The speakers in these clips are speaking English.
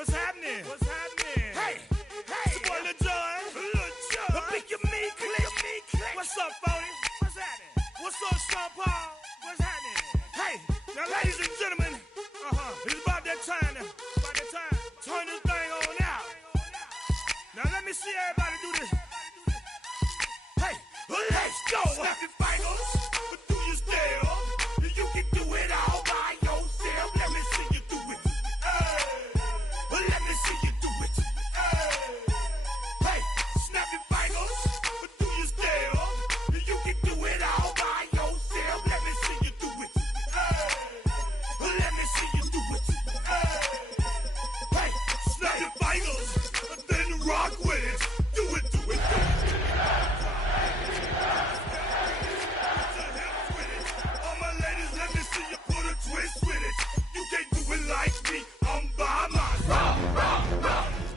What's happening? What's happening? Hey, it's your boy Lil John. The Pick Your Me Click. What's up, Phony? What's happening? What's up, Sean Paul? What's happening? Hey, now, ladies and gentlemen, it's about that time. Turn this thing on out. Now, let me see everybody do this. Hey, let's go. Snap your fingers, but do you still? You can do it all by yourself. Let me see you do it. Let me see you do it. Hey, snap your fingers, but do you still? You can do it all by yourself. Let me see you do it. Let me see you do it. Hey, snap your fingers, then rock with it. Do it, do it, do it. All my ladies, let me see you put a twist with it. You can't do it like me. I'm by myself.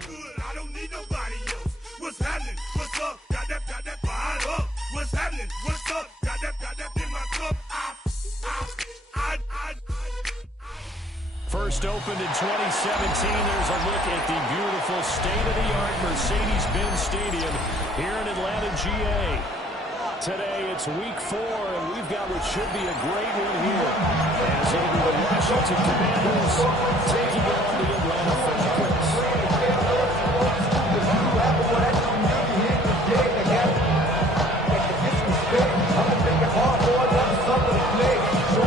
Good, I don't need nobody else. What's happening? What's up? Got that fired up. What's happening? What's up? Got that in my cup. First opened in 2017. There's a look at the beautiful state-of-the-art Mercedes-Benz Stadium here in Atlanta, GA. Today, it's week 4, and we've got what should be a great one here. As over the Washington Commanders taking on the Atlanta Falcons.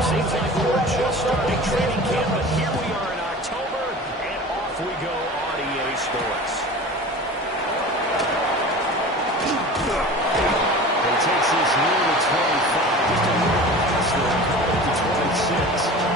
Seems like we're just starting training camp, but here we are in October, and off we go on EA Sports. He takes this near the 25, just a little past there, call it the 26.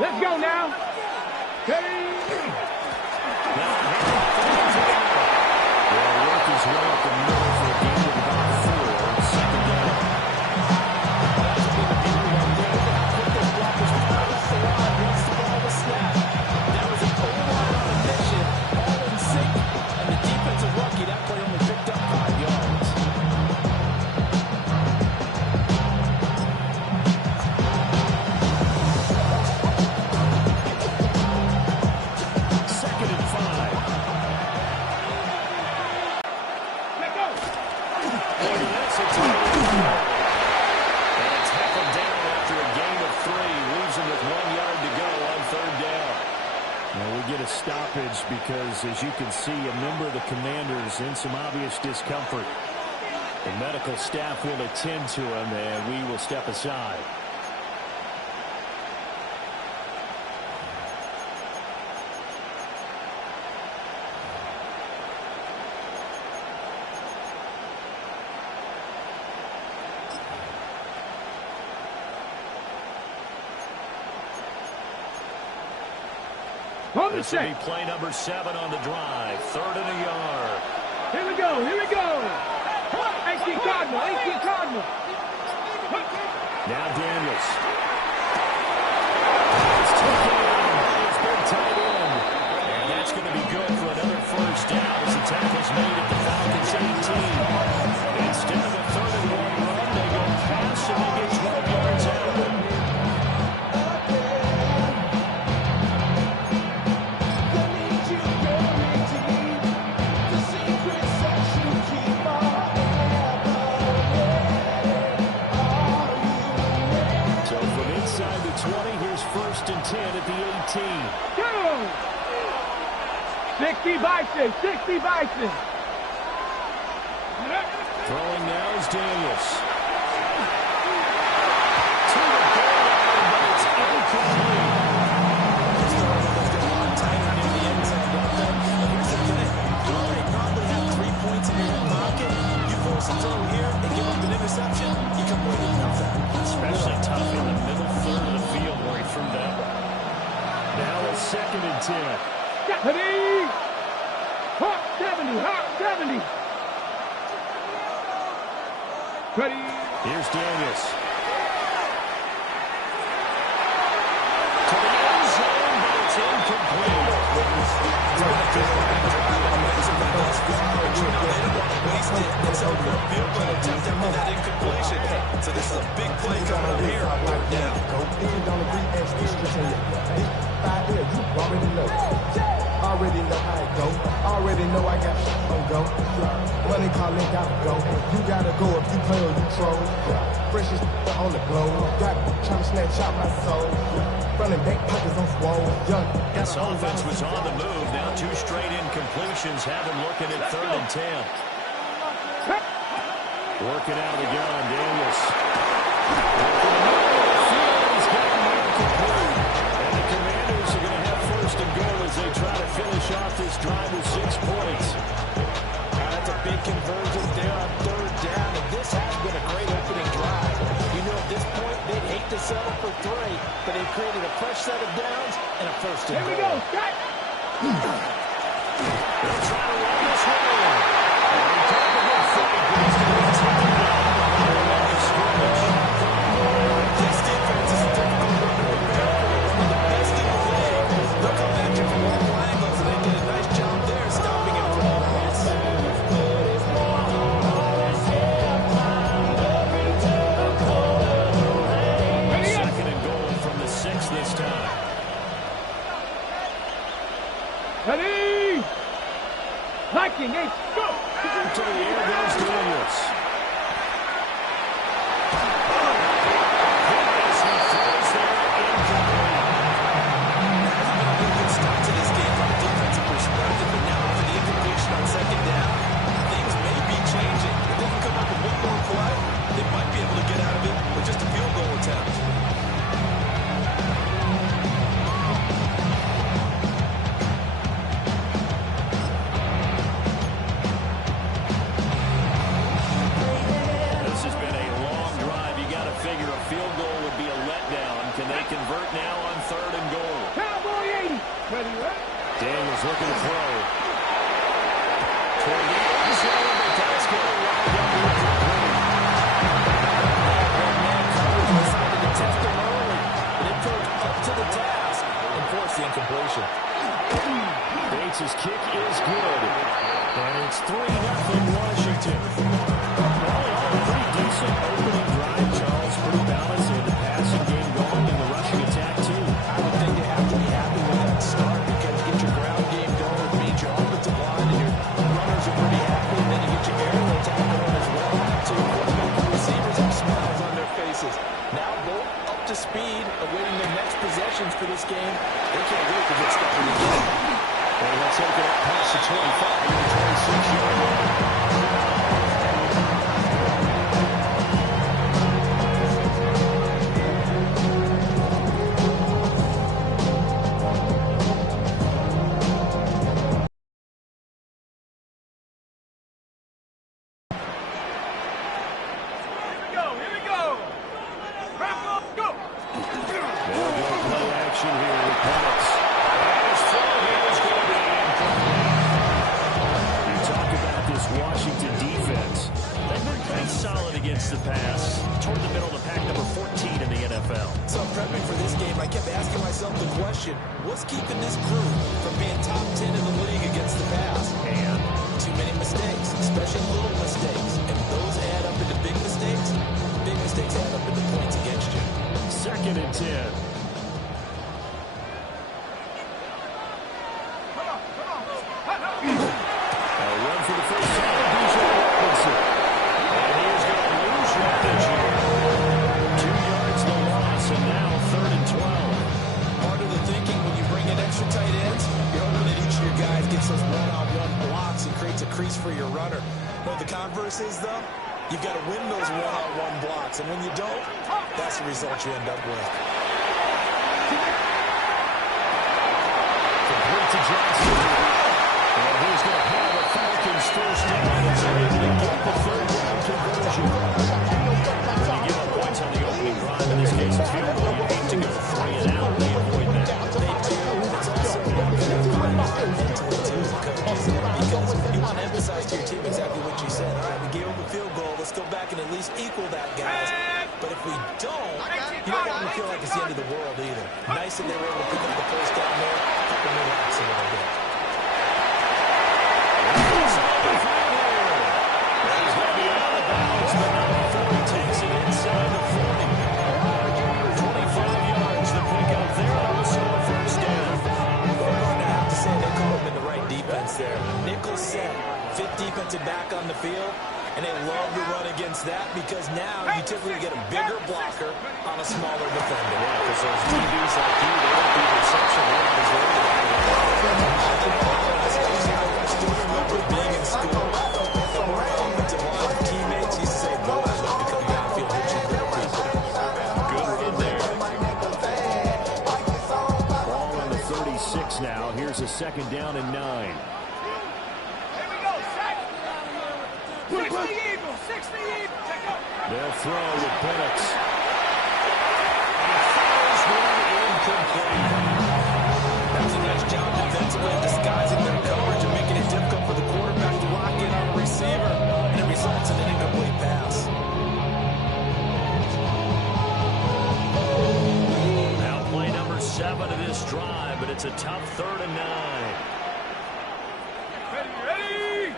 Let's go now. Ready? Work his way up the middle for a game of about 4. Second down. That was an Look at this. It's and it's tackled down after a gain of 3. Leaves him with 1 yard to go on 3rd down. Well, we get a stoppage because, as you can see, a member of the Commanders in some obvious discomfort. The medical staff will attend to him, and we will step aside. This will be play number 7 on the drive. 3rd and a yard. Here we go. Here we go. 18 Cardinal. 18 Cardinal. Now Daniels. It's taken in. It's been tight end. And that's going to be good for another 1st down as the tackle's made at the Falcons 18. Instead of a 3rd and 1 run, they go pass and they get 12 yards out of it. Inside the 20, here's 1st and 10 at the 18. Go! 60 Bison, 60 Bison. Throwing now is Daniels. To the goal line, but it's incomplete. This throw was a lot tighter in the end zone. Here's the thing. You already probably have 3 points in your pocket. You force a throw here and give up an interception, you come away with nothing. Especially tough in the middle 3rd of the field where he threw that one. Now it's 2nd and 10. 70! Hawk 70! Hawk 70! Ready? Here's Daniels. To the end zone, but it's incomplete. So this is a big play coming up here. Yeah. If you don't agree, ask this question. You already know. Already know how it go. Already know I got shit on go. Money calling, gotta go. You gotta go if you play or you troll. Freshest on the globe. Got trying to snatch out my soul. Running back pockets on swole. Young. This offense was on the move. Now 2 straight incompletions have him looking at 3rd and 10. Working out of the gun, Daniels. He's got him incomplete. And the Commanders are going to have 1st and goal as they try to finish off this drive with 6 points. That's a big conversion there on 3rd down, and this has been a great opening drive. You know, at this point, they'd hate to settle for 3, but they've created a fresh set of downs and a 1st and goal. Here we go, Scott! They'll try to run this one. And he took a good fight, but he's going to be taken down by the line of scrimmage. This defense is difficult to prepare for. One of the best in the league. They'll come at you from all angles, and they did a nice job there stopping him from all this. 2nd and goal from the 6 this time. Ready? Viking, 8, go! for this game, they can't wait to get started again. And let's take it up past the 25 and 26-yard line. The pass toward the middle of the pack, number 14 in the NFL. So prepping for this game, I kept asking myself the question, what's keeping this crew from being top 10 in the league against the pass? And too many mistakes, especially little mistakes. And those add up into big mistakes. Big mistakes add up into points against you. 2nd and 10. A run for the first time. Gets those one-on-one blocks and creates a crease for your runner. But the converse is, though, you've got to win those one-on-one blocks. And when you don't, that's the result you end up with. Complete to Johnson. And he's going to have a Falcons first down. It's able to get the third down conversion. When you give up points on the opening drive, in this case, it's field goal. You hate to go 3 and out. They avoid that. They do. It's also because you want to emphasize to your team exactly what you said. All right, we gave them a field goal. Let's go back and at least equal that, guys. But if we don't, you don't want to feel like it's the end of the world either. Nice that they were able to pick up the first down there. Help them relax a little bit. He's going to be out of bounds, but not before he takes it inside the 40. 25 yards to pick up there. Also a first down. We're going to have to say they called him in the right defense there. Nickel set, fit defensive back on the field, and they love to run against that because now you typically get a bigger blocker on a smaller defender. Yeah, because those DBs like you, they don't do reception runs. I remember being in school, and my offensive line teammates used to say, "Boy, I love to come downfield hit you real people." Good run there. Ball on the 36 now. Here's a 2nd down and 9. They'll throw with Penix. First one incomplete. That's a nice job defensively of disguising their coverage and making it difficult for the quarterback to lock in on a receiver, and it results in an incomplete pass. Now play number 7 of this drive, but it's a tough 3rd and 9. Ready?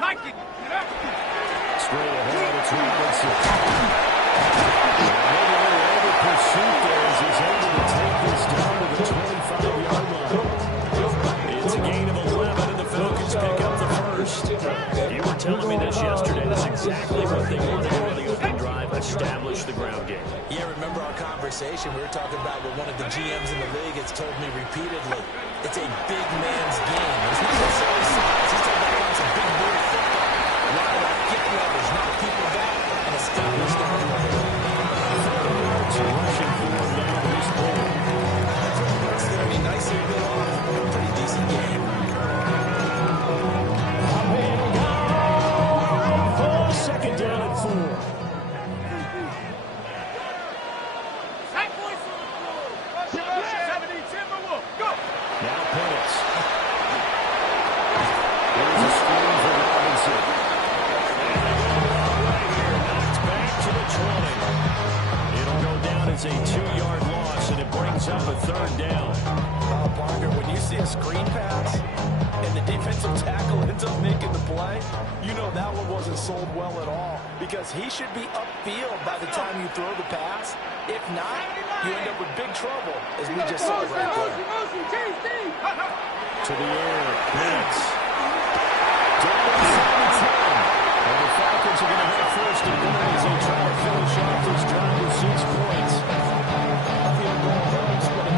Like it. Straight ahead, it's Robinson. Maybe a little over pursuit there as he's able to take this down to the 25-yard line. It's a gain of 11, and the Falcons pick up the first. You were telling me this yesterday. That's exactly what they want to do on the opening drive, establish the ground game. Yeah, remember our conversation? We were talking about what one of the GMs in the league has told me repeatedly. It's a big man's game. It's not necessarily size. He's talking about some big boy football. Line up, get levers, knock people back, and establish the run. Rushing forward down to this point. It's going to be nice and good off. A pretty decent game. 2nd down and 4. Now Penix. There's a screen for Robinson. And they go the wrong way here. Knocked back to the 20. It'll go down as a 2-yard loss, and it brings up a 3rd down. Parker, when you see a screen pass and the defensive tackle ends up making the play, you know that one wasn't sold well at all because he should be upfield by the time you throw the pass. If not, you end up with big trouble, as we just saw right there. To the air, Penix. Down inside the 10. And the Falcons are going to have first and goal as they try to finish off this drive with 6 points. Field goal hurts, but it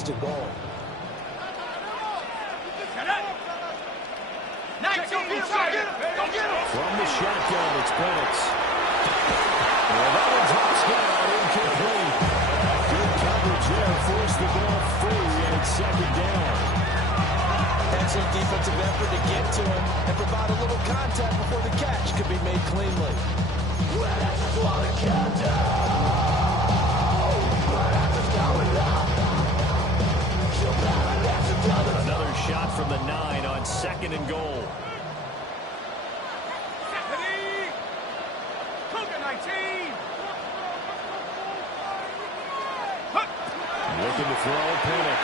first and goal. From the shotgun, it's Penix. Well, that one's hops down, incomplete. Good coverage there, forced the ball free, and it's second down. Excellent defensive effort to get to him and provide a little contact before the catch could be made cleanly. Another shot from the 9 on second and goal. Looking to throw, Penix.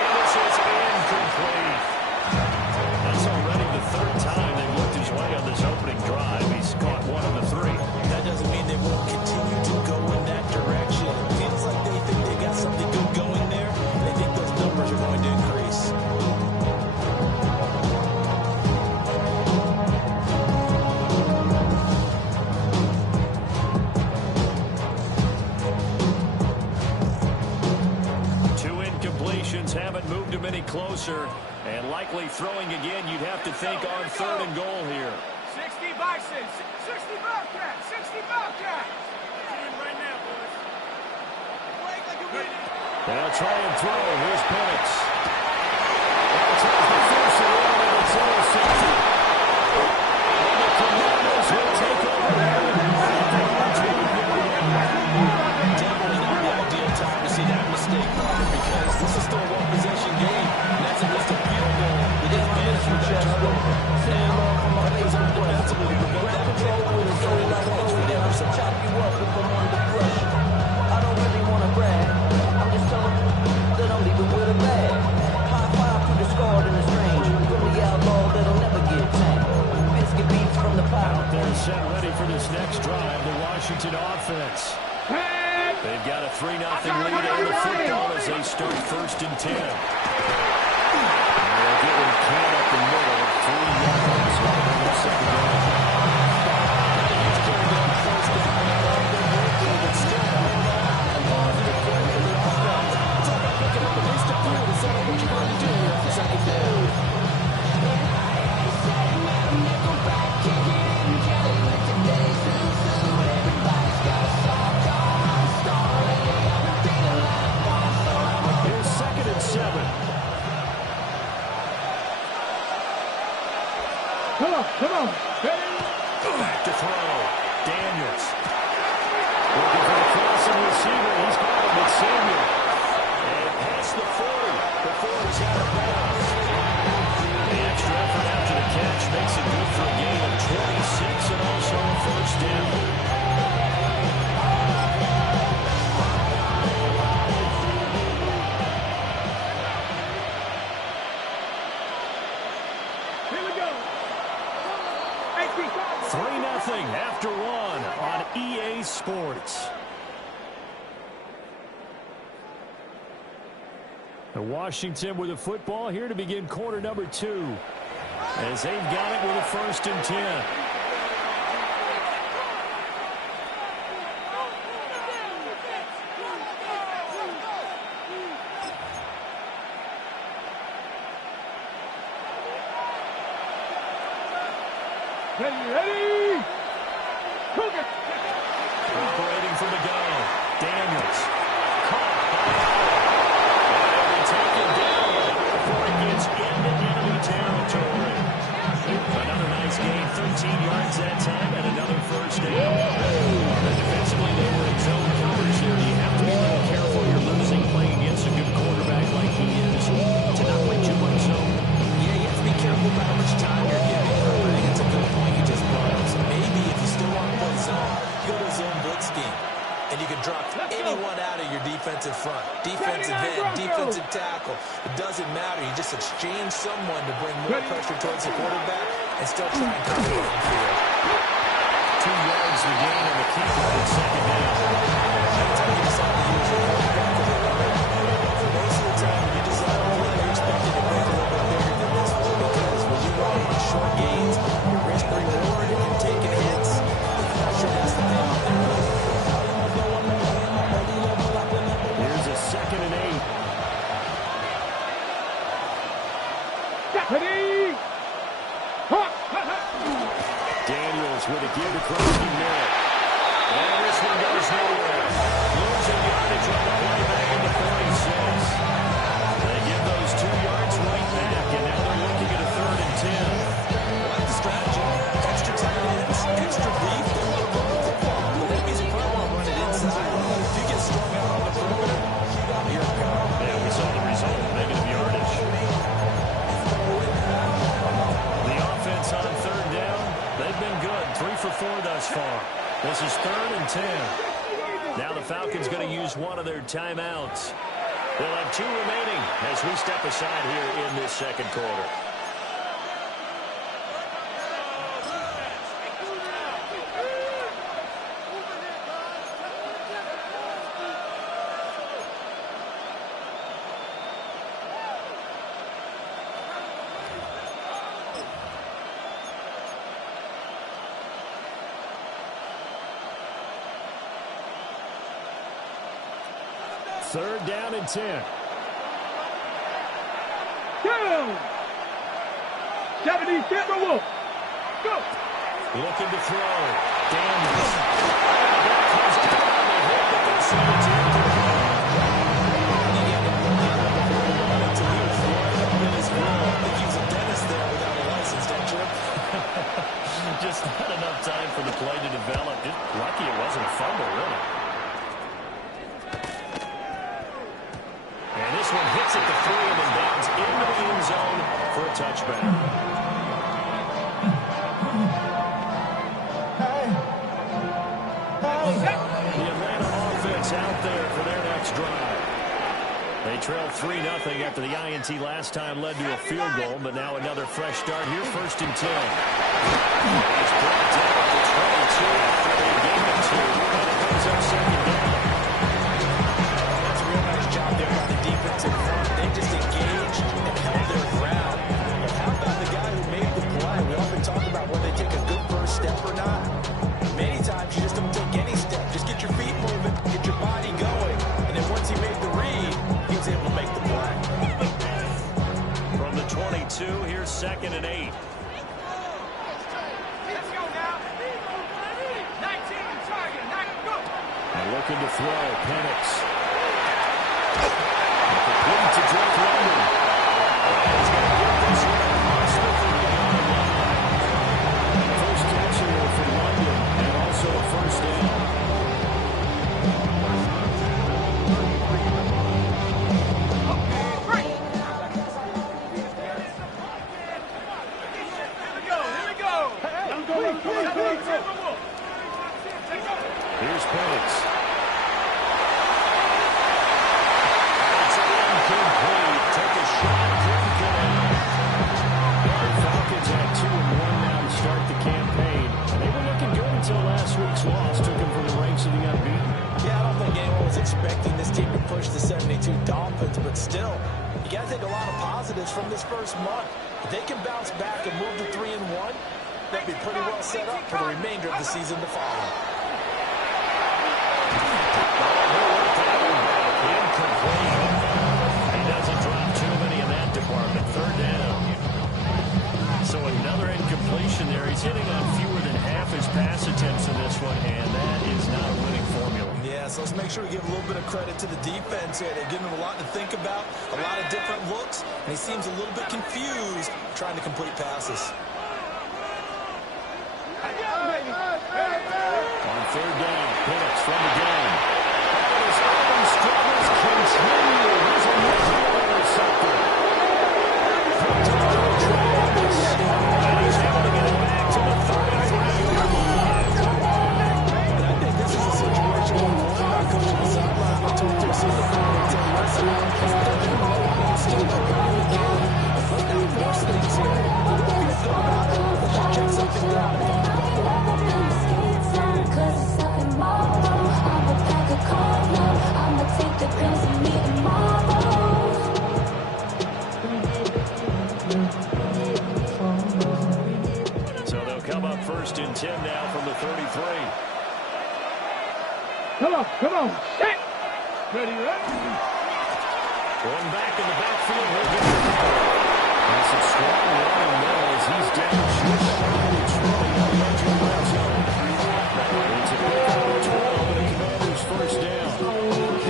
And this is incomplete. That's already the third time they've looked his way on this opening drive. He's caught 1 of the 3. That doesn't mean they won't continue to go in that direction. It feels like they think they got something good going there. They think those numbers are going to increase. Haven't moved him any closer, and likely throwing again. You'd have to think on third and goal here. 60 Bison, 60 Bobcats, 60 Bobcats. Right now, boys. They'll try and throw. Here's Penix. That's the first one, and it's intercepted. And the Commanders will take over here. Definitely not the ideal time to see that mistake, because this is still a one-possession game, and that's at least a field goal with the advantage for that trouble. Now, Buccaneers are defensively prevent that control with a goal line points for them. So chop you up if I'm under pressure. I don't really want to brag. I'm just telling you that I'm leaving with a bag. High five to the scarred and the strange. From the outlaw that'll never get tamed. Biscuit beats from the pile. Out there set ready for this next drive, the Washington offense. They've got a 3-0 lead on the football as they start first and 10. They'll get him caught up the middle. 3 yards on the second down. Come on. Back to throw. Daniels. Looking for the crossing receiver. He's got him with Samuel. And past the 40 before he's out of bounds. The extra effort after the catch makes it good for a gain of 26 and also a first down. After 1 on EA Sports. And Washington with the football here to begin quarter number 2. As they've got it with a first and 10. Ready. Cook it. Operating from the gun. Daniels. And taken down before it gets into enemy territory. Another nice gain. 13 yards that time and another first down. Defensively, they were in zone coverage there. You have to be a little careful. You're losing playing against a good quarterback like he is to not play too much zone. Yeah, you have to be careful about how much time you're giving her. I think it's a good point you just brought up. So maybe if you still want to play zone, go to zone blitz scheme. And you can drop anyone out of your defensive front. Defensive end, defensive tackle. It doesn't matter. You just exchange someone to bring more pressure towards the quarterback and still try and cover the field. 2 yards the gain on the keeper on second down. That's how you decide to use your quarterback as a runner. Most of the time, when you decide to run, you're expected to make a little bit bigger than this one because when you run on short gains, your risk reward, if you're taking hits, the pressure has to be out there. Here's a 2nd and 10. Now the Falcons going to use one of their timeouts. They'll have 2 remaining as we step aside here in this second quarter. Third down and 10. Go! 70, get the wolf. Go! Looking to throw. Daniels. That comes down. They hit, but they say it's incomplete. To use right up in his grill. I think he's a dentist there without a license, don't you? Just not enough time for the play to develop. Just lucky it wasn't a fumble, really. And this one hits at the 3 and then bounds into the end zone for a touchback. The Atlanta offense out there for their next drive. They trailed 3-0 after the INT last time led to a field goal, but now another fresh start here, 1st and 10. He's brought down at the 22. They gain it 2, and it goes up 2nd down. That's a real nice job there by the defensive front. They just engaged and held their ground. But how about the guy who made the play? We often talk about whether they take a good first step or not. Many times you just don't take any step. Just get your feet moving, get your body going. And then once he made the read, he was able to make the play. From the 22, here's 2nd and 8. Let's go now. 19 target, go. And looking to throw. Penix. Complete to Drake London. He's going to get this one across the 39. First catch here for London, and also a 1st down. Here's Penix. It's incomplete. Take a shot. Couldn't get out. The Falcons had 2-1 now to start the campaign. And they were looking good until last week's loss took them from the ranks of the unbeaten. Yeah, I don't think anyone was expecting this team to push the 72 Dolphins, but still, you got to take a lot of positives from this first month. If they can bounce back and move to 3-1, they'll be pretty well set up for the remainder of the season to follow. Incomplete. He doesn't drop too many in that department. 3rd down. So another incompletion there. He's hitting on fewer than half his pass attempts in this one, and that is not a winning formula. Yeah, so let's make sure we give a little bit of credit to the defense here. They're giving him a lot to think about, a lot of different looks, and he seems a little bit confused trying to complete passes. On 3rd down, Penix from the game. And his early struggles continue. He's a miserable interceptor. Picked up by Travis. And he's able to get it back to the 33. And I think this is a situation where the quarterback coach on the sideline will talk to a senior corner and say, listen, it's 3rd and 1. It's still early in the game. Let's not force things here. If you thought about it, let's just check something out. So they'll come up 1st and 10 now from the 33. Come on. Set. Ready. Going back in the backfield. He'll get the ball. And some strong running there as he's down just shy of 20 on the edge of the red zone. It's a pick up at 12 and a Commander's 1st down.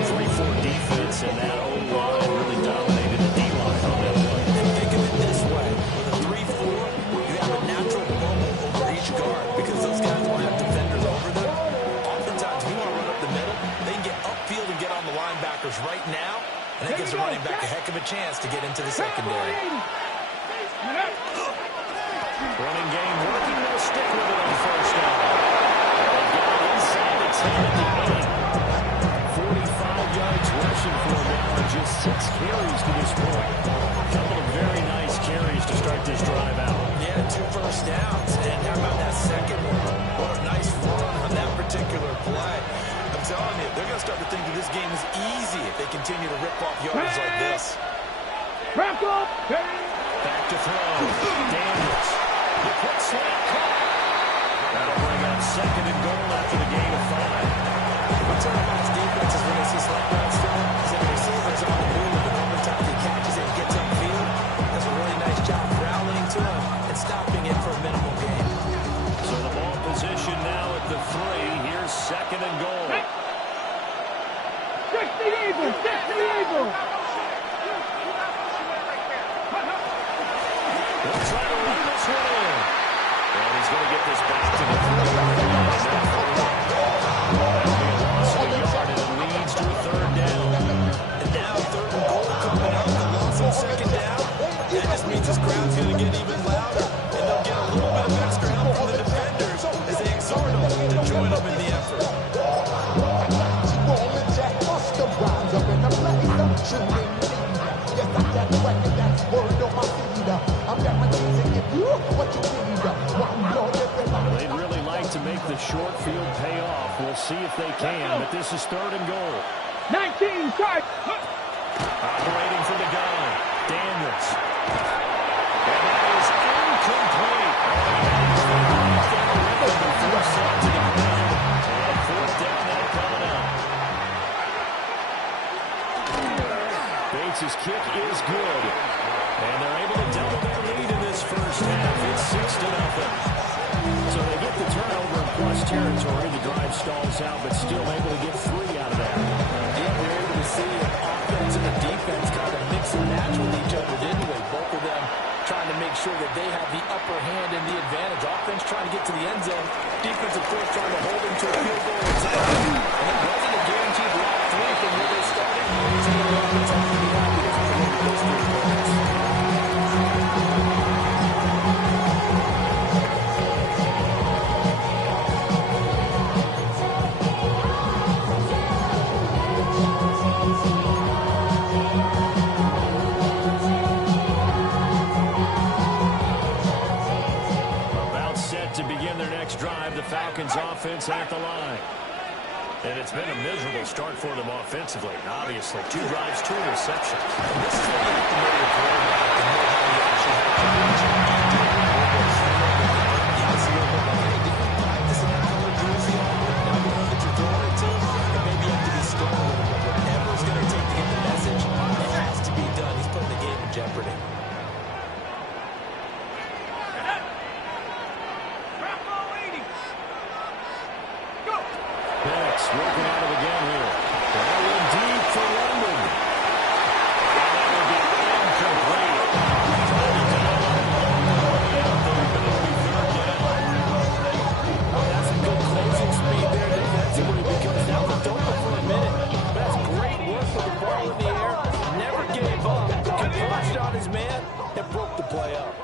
3-4 defense, and that O-line really dominated the D-line on that play. And think of it this way. With a 3-4, you have a natural bubble over each guard because those guys will have defenders over them. Oftentimes, you want to run up the middle. They can get upfield and get on the linebackers right now, and that gives the running back a heck of a chance to get into the secondary. Running game working. They'll stick with it on 1st down. They've got it inside the 10 at the 8. 45 yards rushing for him now and just 6 carries to this point. A couple of very nice carries to start this drive out. Yeah, 2 first downs. And how about that second one? What a nice run on that particular play. I'm telling you, they're going to start to think that this game is easy if they continue to rip off yards like this. Back up. Back to throw. Daniels. The quick slant caught. That'll bring up 2nd and goal after the gain of 5. What's up about this defense is when they see slant routes thrown, is that the receiver's on the move, and every time he catches it and gets upfield, does a really nice job rallying to him and stopping it for a minimal gain. So the ball position now at the 3. Here's 2nd and goal. 60 Eagles! 60 Eagles! He'll try to run this one in. And he's going to get this back to the 3. That'll be a loss of a yard, and it leads to a 3rd down. And now 3rd and goal coming up. The loss on 2nd down. That just means this crowd's going to get even louder. And they'll get a little bit of extra help from the defenders as they exhort them to join them in the effort. They'd really like to make the short field pay off. We'll see if they can, but this is 3rd and goal. 19, start! Operating from the gun, Daniels. And that is incomplete. Forced out to the ground. And 4th down now coming up. Bates' kick is good. And they're able to double their lead in this first half. It's 6-0. So they get the turnover in plus territory. The drive stalls out, but still able to get 3 out of that. Yeah, we're able to see the offense and the defense kind of mix and match with each other, didn't we? Both of them trying to make sure that they have the upper hand and the advantage. Offense trying to get to the end zone. Defense, of course, trying to hold them to a field goal as well. And it wasn't a guaranteed lot 3 from where they started. So the offense has to be happy to come away with those 3 points. The Falcons offense at the line. And it's been a miserable start for them offensively. Obviously, 2 drives, 2 interceptions. This is where you have to know your quarterback and know how you actually have to reach him. You can see him like, hey, did we practice in that color jersey on it? Now you know that you're throwing it to him, and maybe you have to be scared a little bit. Whatever it's going to take to get the message, it has to be done. He's putting the game in jeopardy. Working out of the game here. Ball in deep for London. And that will be incomplete. That's a good closing speed there defensively because now the Dopa for a minute. That's great work with the ball in the air. Never gave up. Converged on his man and broke the play up.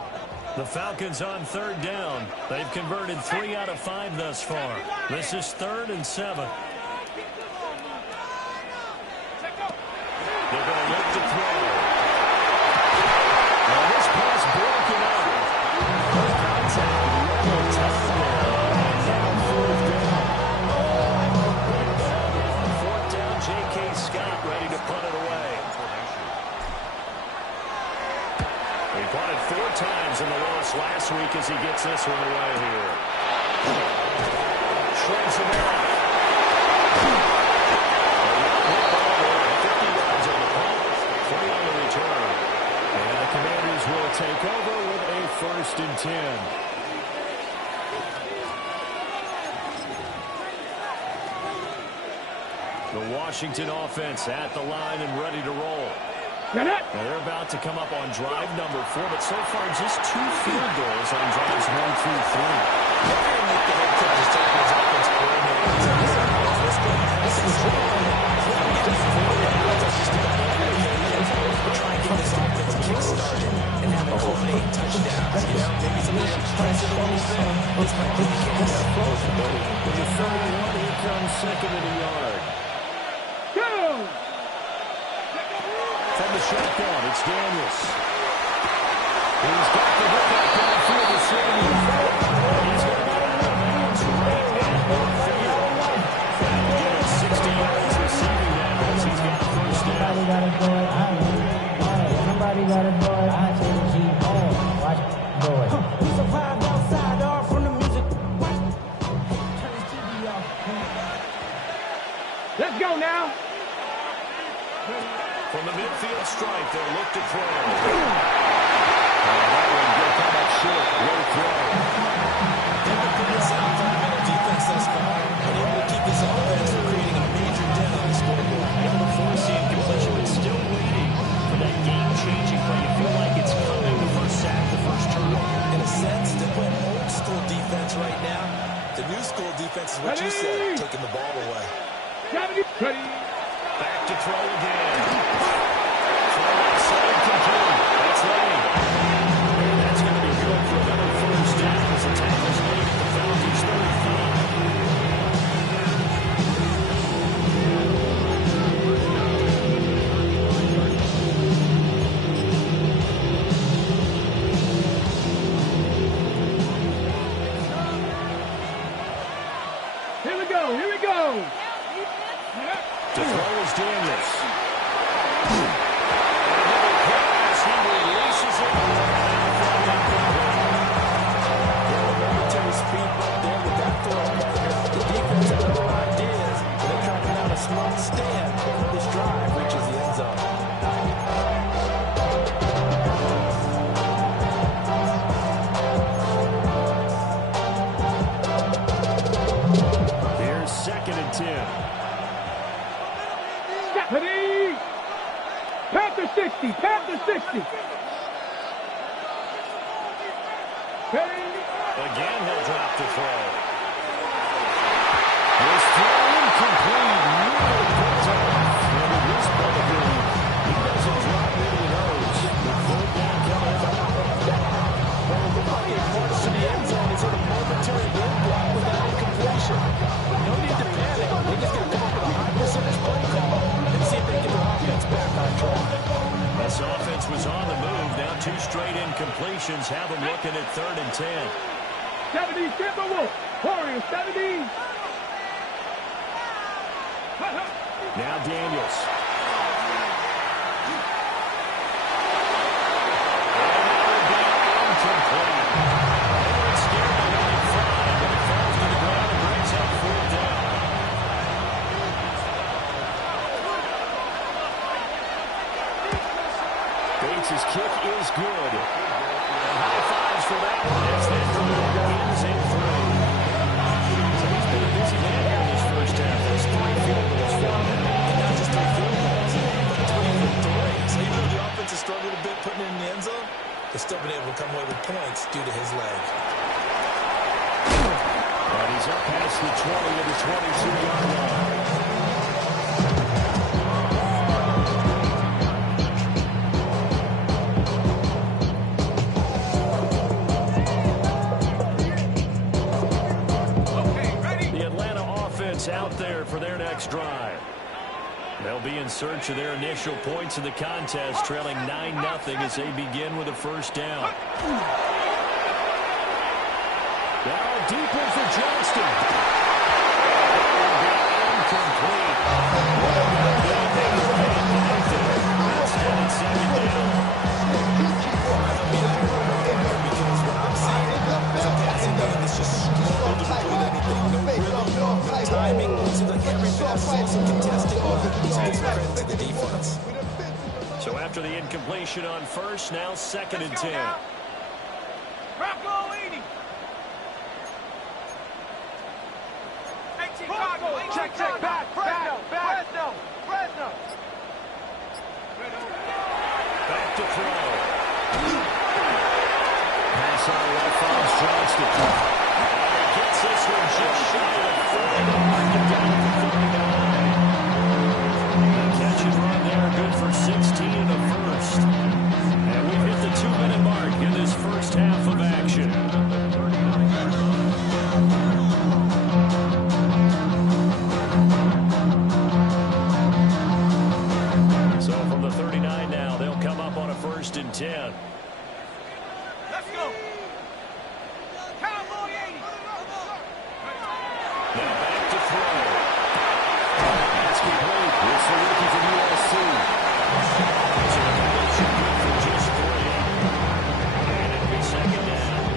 The Falcons on 3rd down. They've converted 3 out of 5 thus far. This is 3rd and 7. They're going to look to throw. Now this pass broken up. Contact one time there. And now 4th down. 4th down, J.K. Scott ready to punt it away. He punted 4 times in the loss last week as he gets this one away here. Shreds him out. 50 yards on the punt, 3 on the return. And the Commanders will take over with a 1st and 10. The Washington offense at the line and ready to roll. Now they're about to come up on drive number 4, but so far just 2 field goals on drives 1 through 3. the shotgun. It's Daniels. He's got the hook out downfield to Sammy. He's got it out of bounds right at midfield. That'll give him 60 yards receiving now as he's got the first down. Somebody got a boy, I am. Somebody got a boy, I take G on. Watch boy. We survived outside, all from the music. Turn his TV off. Let's go now. From the midfield stripe, they'll look to throw. That one going to come up short. Low throw. They've been putting sound fundamental defense thus far, and able to keep this offense from creating a major dent on the scoreboard. Able to force the incompletion, but still waiting for that game-changing play. You feel like it's coming the first sack, the first turnover. In a sense, they're playing old school defense right now. The new school defense is what you said, taking the ball away. Ready. Back to throw again. Throw outside complete. That's Lane. And that's going to be good for another first down as the tackle's made at the Falcons' 35. Here we go. Here we go. To throw is Daniels. Another pass. He releases it. Momentary speed bump there with that throw. The defense had other ideas, but they're tracking down a smart stand before this drive reaches the end zone. Here's 2nd and 10. Ready. Panther 60. Panther 60. Ready. Again, he'll drop the throw. This throw incomplete. Nearly picked off. And it is Pelican. He doesn't drop into those. The 3rd down coming up. Well, the pocket march to the end zone is at a momentary roadblock with that incompletion. No need to panic. They just got to come up with a high percentage play call and see if they get their offense back on track. This offense was on the move. Now 2 straight incompletions have them looking at 3rd and 10. 70. Timberwolf. Warriors 70. Now Daniels. Incomplete. They weren't scared to let him fly, but it falls to the ground and brings up 4th down. Bates' kick is good. And high fives for that one. It's that ends in 3. So he's been a busy man here in this first half. There's 3 field goals for him now. And not just 3 field goals, but 3 for 3. So even though the offense has struggled a bit putting it in the end zone, they've still been able to come away with points due to his leg. And he's up past the 20 to the 22-yard line. Out there for their next drive. They'll be in search of their initial points in the contest, trailing 9-0 as they begin with a first down. Now deep in for Johnston. Incomplete. Instead, it's 2nd down. Because what I'm seeing is a passing game that's just struggled to complete anything. No rhythm, no timing. Seems like every pass is also contested. So give some credit to the defense. So after the incompletion on first, now 2nd and 10. Rocco 80. Check, back. Fresno. Back to throw. Pass on left finds Johnston. And gets this one just shy of 40. Mark it down to 39. Catch and run there, good for 16 in the first. And we've hit the 2-minute mark in this first half of action. So from the 39 now, first and 10. Let's go. Cowboy 80. Now back to throw. That's complete. It's the rookie from USC. So that should be for just 3. And it'll be second down.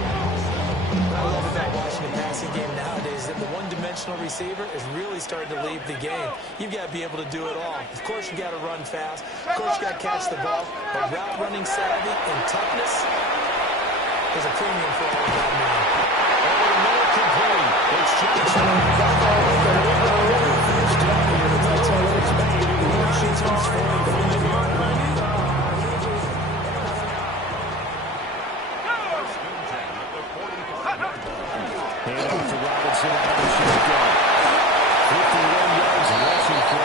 I love about watching the passing game nowadays that the one-dimensional receiver is really starting to leave the game. You've got to be able to do it all. Of course, you got to run fast. Of course, you got to catch the ball. But route running savvy and toughness is a premium for all of that now. Complete. It's Johnson. First down here. That's all it's made. Washington's 45-yard line. Hand off to Robinson. Robinson again. 51 yards rushing for a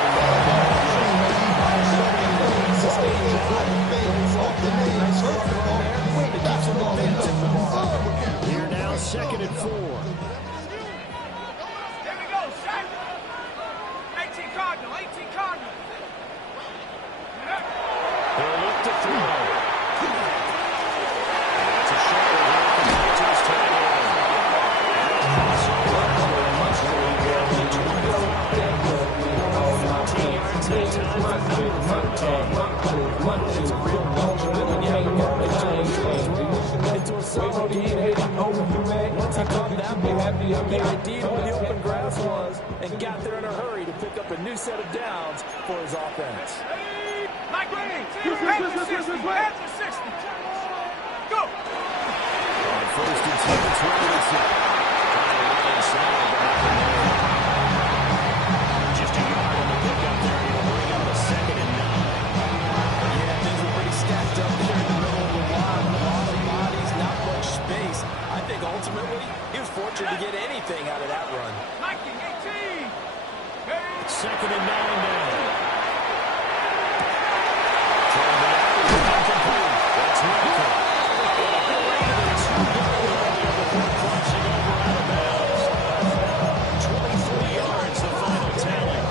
Here now, second and 4. Here we go, set. 18 Cardinal, 18 Cardinal. They'll look to throw. It's a short one here to his tight end. It's a real luxury when you haven't got the change. Into a summer game, once he come down, be happy. He ID'd where the open grass was and got there in a hurry to pick up a new set of downs for his offense. Mike Green, head to 60, head to 60. Go. First and 10, it's Robinson. Just a yard on the pickup there. He'll bring up a second and 9. Yeah, things were pretty stacked up there in the middle of the line. A lot of bodies, not much space. I think ultimately he was fortunate to get anything out of that run. Nike 18. Second and 9 now. That's Michael. Crossing over out of bounds. 23 yards, the final tally.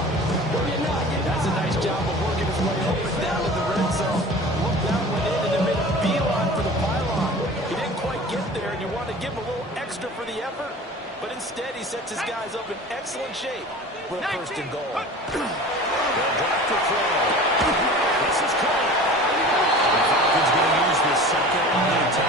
That's a nice job of working his way up and down to the red zone. Looked that one in and then made a beeline for the pylon. He didn't quite get there, and you want to give him a little extra for the effort, but instead he sets his guys up in excellent shape for a first and goal. They'll drop to throw. This is caught. The Falcons going to use this second and 10.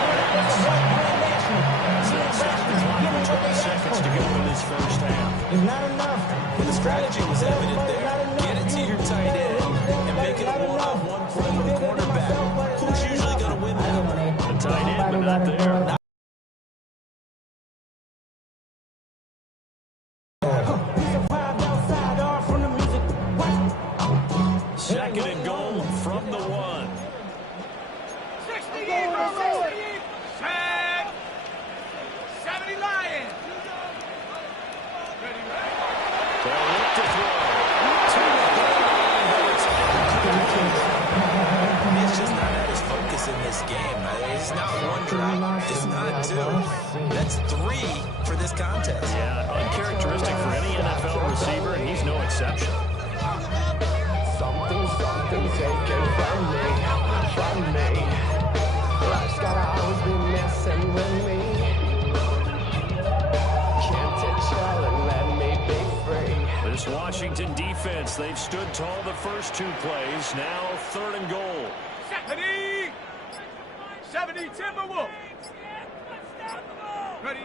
Stop the clock with 12 seconds to go in this first half. It's not enough. But the strategy was evident there. Get it to your tight end and make it a one-on-one play with the quarterback. Who's usually going to win that? The tight end, but not there. Second and goal from the 1. 60 Eagles, 60 Eagles. Set. 70 Lions. Ready, They'll look to throw. He's just not at his focus in this game. It's not one drop. It's not two. That's 3 for this contest. Yeah, uncharacteristic for any NFL receiver, and he's no exception. Something taken from me. Life's gotta always be messing with me. Can't take child and let me be free. This Washington defense, they've stood tall the first 2 plays. Now third and goal. 70 Timberwolf. Ready.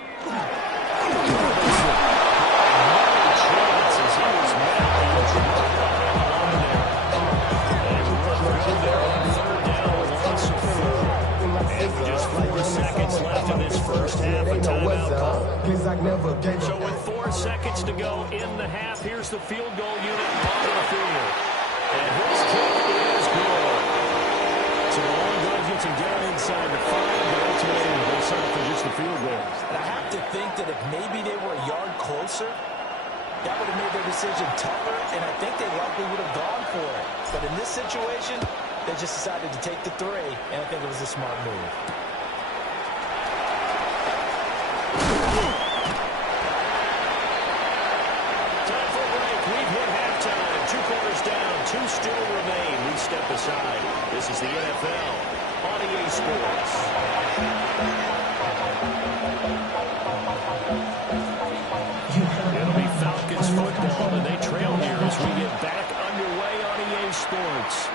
Just 4 seconds left in this first half. A timeout call. So with 4 seconds to go in the half, here's the field goal unit on the field. And his kick is good. So the long drive gets him down inside the 5, but ultimately they settle for just the field goal. And I have to think that if maybe they were a yard closer, that would have made their decision tougher, and I think they likely would have gone for it. But in this situation, they just decided to take the 3, and I think it was a smart move. Time for a break. We've hit halftime. 2 quarters down. 2 still remain. We step aside. This is the NFL on EA Sports. It'll be Falcons football, and they trail here as we get back underway on EA Sports.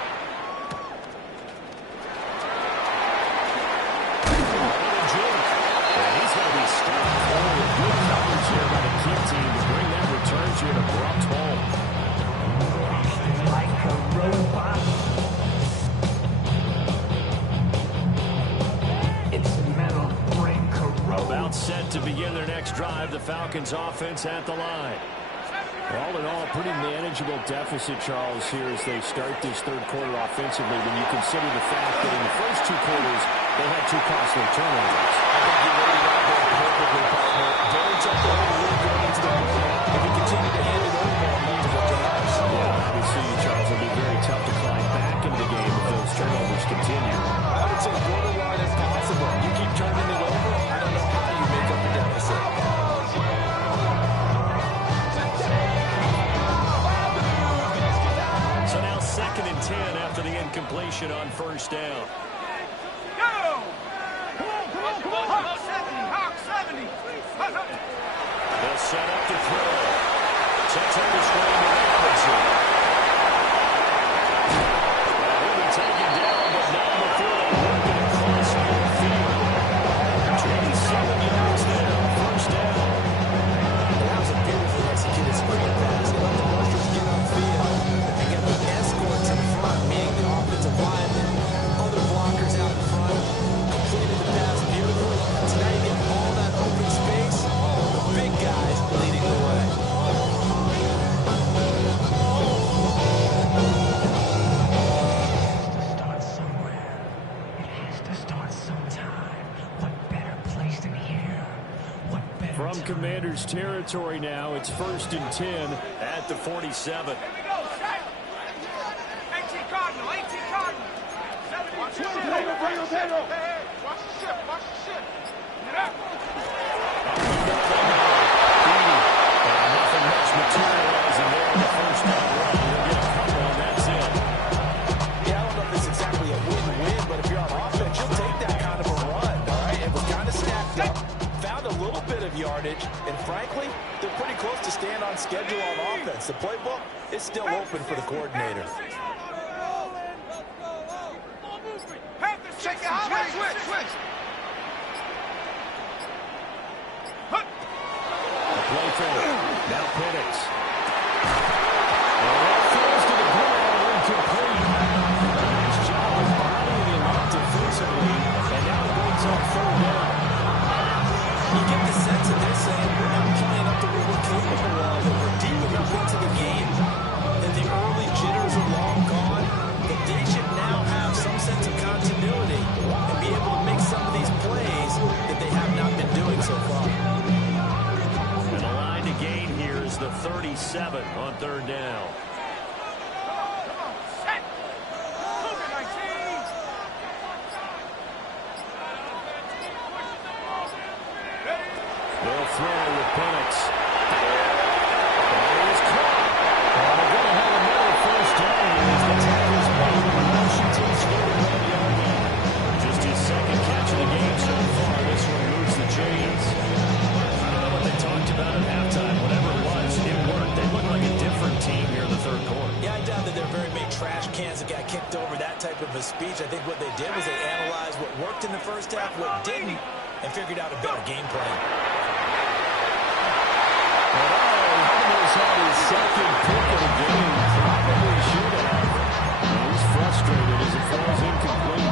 He's going to be stopped. Good coverage here by the kick team to bring that return to an abrupt home. Like a robot. It's metal brain corrode. About set to begin their next drive. The Falcons offense at the line. All in all, pretty manageable deficit, Charles, here as they start this third quarter offensively when you consider the fact that in the first two quarters, they had two costly turnovers. I think you laid it out there perfectly, partner. Very tough to hold the lead going into the quarter if you continue to hand it over on multiple drives. Yeah, obviously, Charles, it'll be very tough to climb back into the game if those turnovers continue. I would say borderline as possible. You keep turning it over, I don't know how you make up the deficit. So now 2nd and 10 after the incompletion on first down. Go! Hawk 70, Hawk 70. They'll set up to throw. Checks up the screen to Robinson. Will be taken down, but not before they work it across midfield. 27 yards there, first down. That was a beautifully executed screen pass. They let the rushers get upfield and get the escorts in front, meaning the offensive linemen, other blockers out in front, completed the pass beautifully. So now you get all that open space, the big guys leading the way. Start somewhere. It has to start sometime. What better place than here? What better From time? Commander's territory now, it's 1st and 10 at the 47. Here we go, set. 18 Cardinal, 18 Cardinal. 72. Hey, watch the ship, watch the ship. Get up. Nothing much materializing there in the first down run. You'll get a couple, and that's it. Yeah, I don't know if it's exactly a win-win, but if you're on offense, you'll take that kind of a run, all right? It was kind of stacked up, found a little bit of yardage, and frankly, they're pretty close to staying on schedule on offense. The playbook is still open for the coordinator. Check it out. Switch. Play forward. Now Penix. And that throws to the ground, incomplete. Nice job of bodying him up defensively, and now it brings up 3rd down. You get the sense that they're saying we're not playing up to what we're capable of, and we're deep enough into the game that the early jitters are long gone, that they should now have some sense of continuity and be able to make some of these plays that they have not been doing so far. And the line to gain here is the 37 on 3rd down. Come on, set. Move it, 19. They'll throw with Penix. And he is caught. And they're going to have another first down as the tackle's made on Washington's 41-yard line. Just his 2nd catch of the game so far. This one moves the chains. I don't know what they talked about at halftime. Whatever it was, it worked. They look like a different team here in the 3rd quarter. Yeah, I doubt that they're very big trash cans that got kicked over, that type of a speech. I think what they did was they analyzed what worked in the first half, what didn't, and figured out a better game plan. He's had his 2nd pick of the game. Probably should have. He's frustrated as it falls incomplete.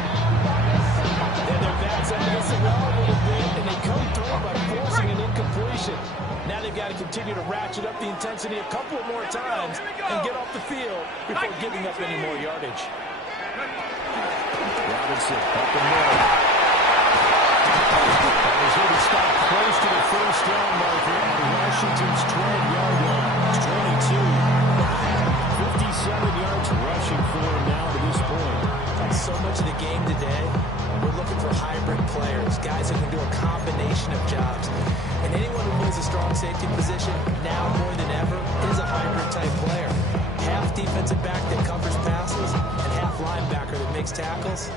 And their backs up against the wall a little bit, and they come through by forcing an incompletion. Now they've got to continue to ratchet up the intensity a couple of more times and get off the field before giving up any more yardage. Robinson up the middle. He's going to stop close to the first down marker at Washington's 12-yard line. It's 22. 57 yards rushing for him now to this point. So much of the game today, we're looking for hybrid players, guys who can do a combination of jobs. And anyone who plays a strong safety position, now more than ever, is a hybrid type player. Half defensive back that covers passes, and half linebacker that makes tackles.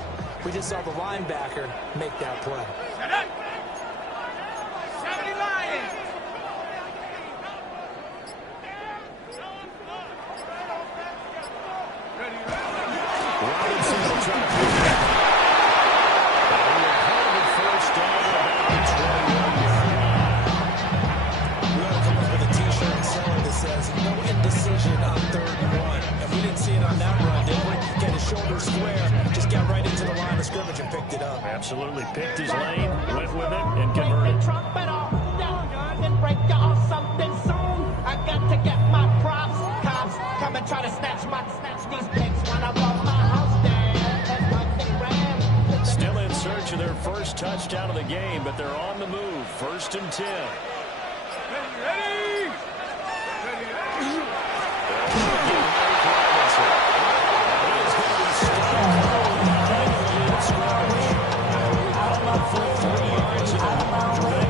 We just saw the linebacker make that play. Set up. 70 Lions. Robinson will try to push it back. And we're headed first down about the 21-yard line. We ought to come up with a T-shirt and sell it that says, no indecision on 3rd and 1. And we didn't see it on that run, did we? Get his shoulder square, just got right into the line of scrimmage and picked it up. Absolutely picked his lane, went with it, and converted. Trumpet off, then break you off something soon. I got to get my props. Cops come and try to snatch these pics when I bought my house down. Still in search of their first touchdown of the game, but they're on the move. 1st and 10. Ready?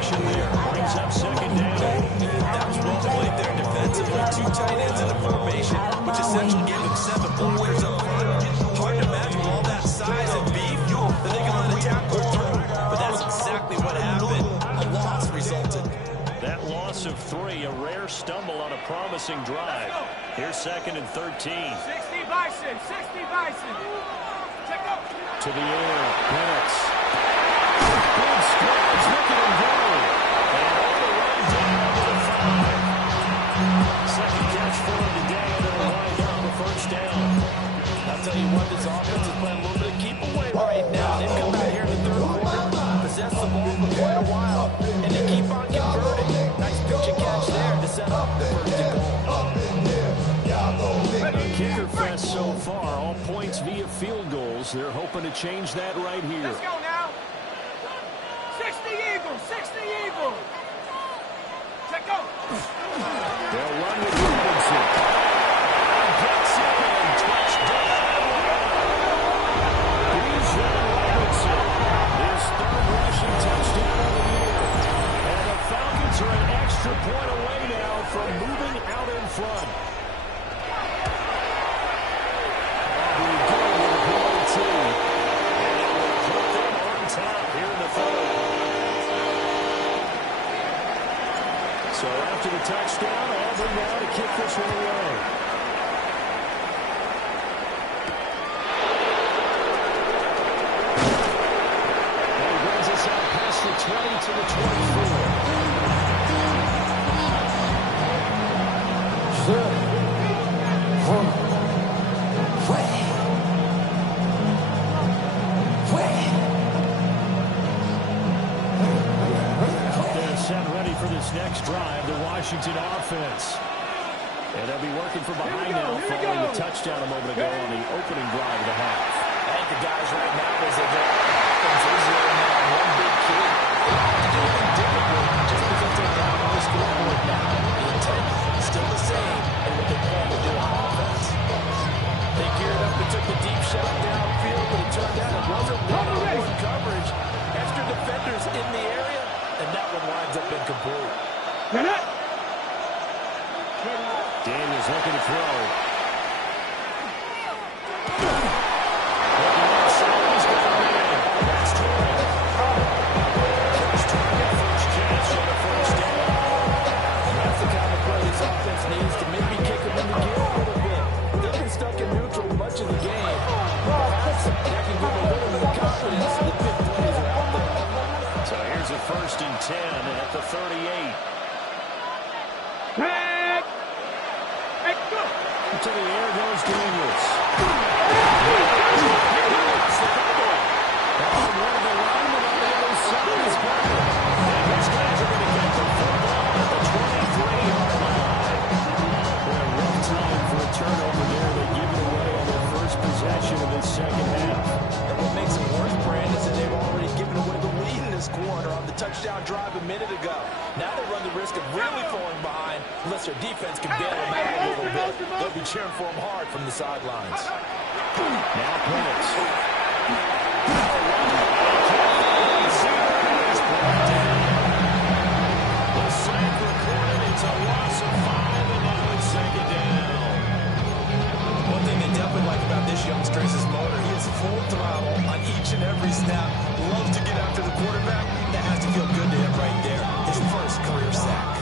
Brings up 2nd down. That was well played there defensively. 2 tight ends in the formation, which essentially gave him 7 blockers up front. Hard to imagine with all that size and beef that they can let a tackle through. But that's exactly what happened. A loss resulted. That loss of 3, a rare stumble on a promising drive. Here's 2nd and 13. 60 Bison. 60 Bison. Check up. To the air. Penix. Big strides. Look at him go. And all the way down to the 5. Second catch for him today. And they'll wind up the first down. I'll tell you what, this offense is playing a little bit of keep away right now. They've come out here in the 3rd quarter, possessed the ball for quite a while, and they keep on converting. Nice pitch and catch there to set up the 1st and goal. A kicker fest so far. All points via field goals. They're hoping to change that right here. Let's go now. 60 Eagles. 60 Eagles. Check go. They'll run with Robinson. Gets in. Touchdown. Bijan Robinson. His 3rd rushing touchdown of the year. And the Falcons are an extra point away now from moving out in front. So after the touchdown, Auburn now to kick this one away. And he brings us out past the 20 to the 24. Set ready for this next drive, the Washington offense. And they'll be working from behind now following the touchdown a moment ago on the opening drive of the half. I think the guys right now, as they go offense, is one big key. They don't have to do anything differently just because they're down on the scoreboard now. The intent is still the same in what they plan to do on offense. They geared up and took the deep shot downfield, but it turned out it wasn't one-on-one coverage. Extra defenders in the area. And that one winds up incomplete. Daniels looking to throw. That's the kind of play this offense needs to maybe kick them in the gear a little bit. They've been stuck in neutral much of the game. Perhaps that can give a little bit of confidence that big plays are out there. So here's a 1st and 10 at the 38. To the air goes Daniels. And one of the linemen on the other side is back. And these guys are going to get the football at the 23-yard line. What a rough time for a turnover there. They give it away on their first possession of this 2nd half. And what makes it worse, Brandon, is that they've already given away the lead in this quarter on the touchdown drive a minute ago. Now they run the risk of really falling behind unless their defense can bail them out a little bit. They'll be cheering for them hard from the sidelines. Now Penix. The sack recorded. It's a loss of 5, and now it's 2nd down. One thing they definitely like about this youngster is his motor. He is each and every snap. Loves to get after the quarterback. That has to feel good to him right there. His first career sack.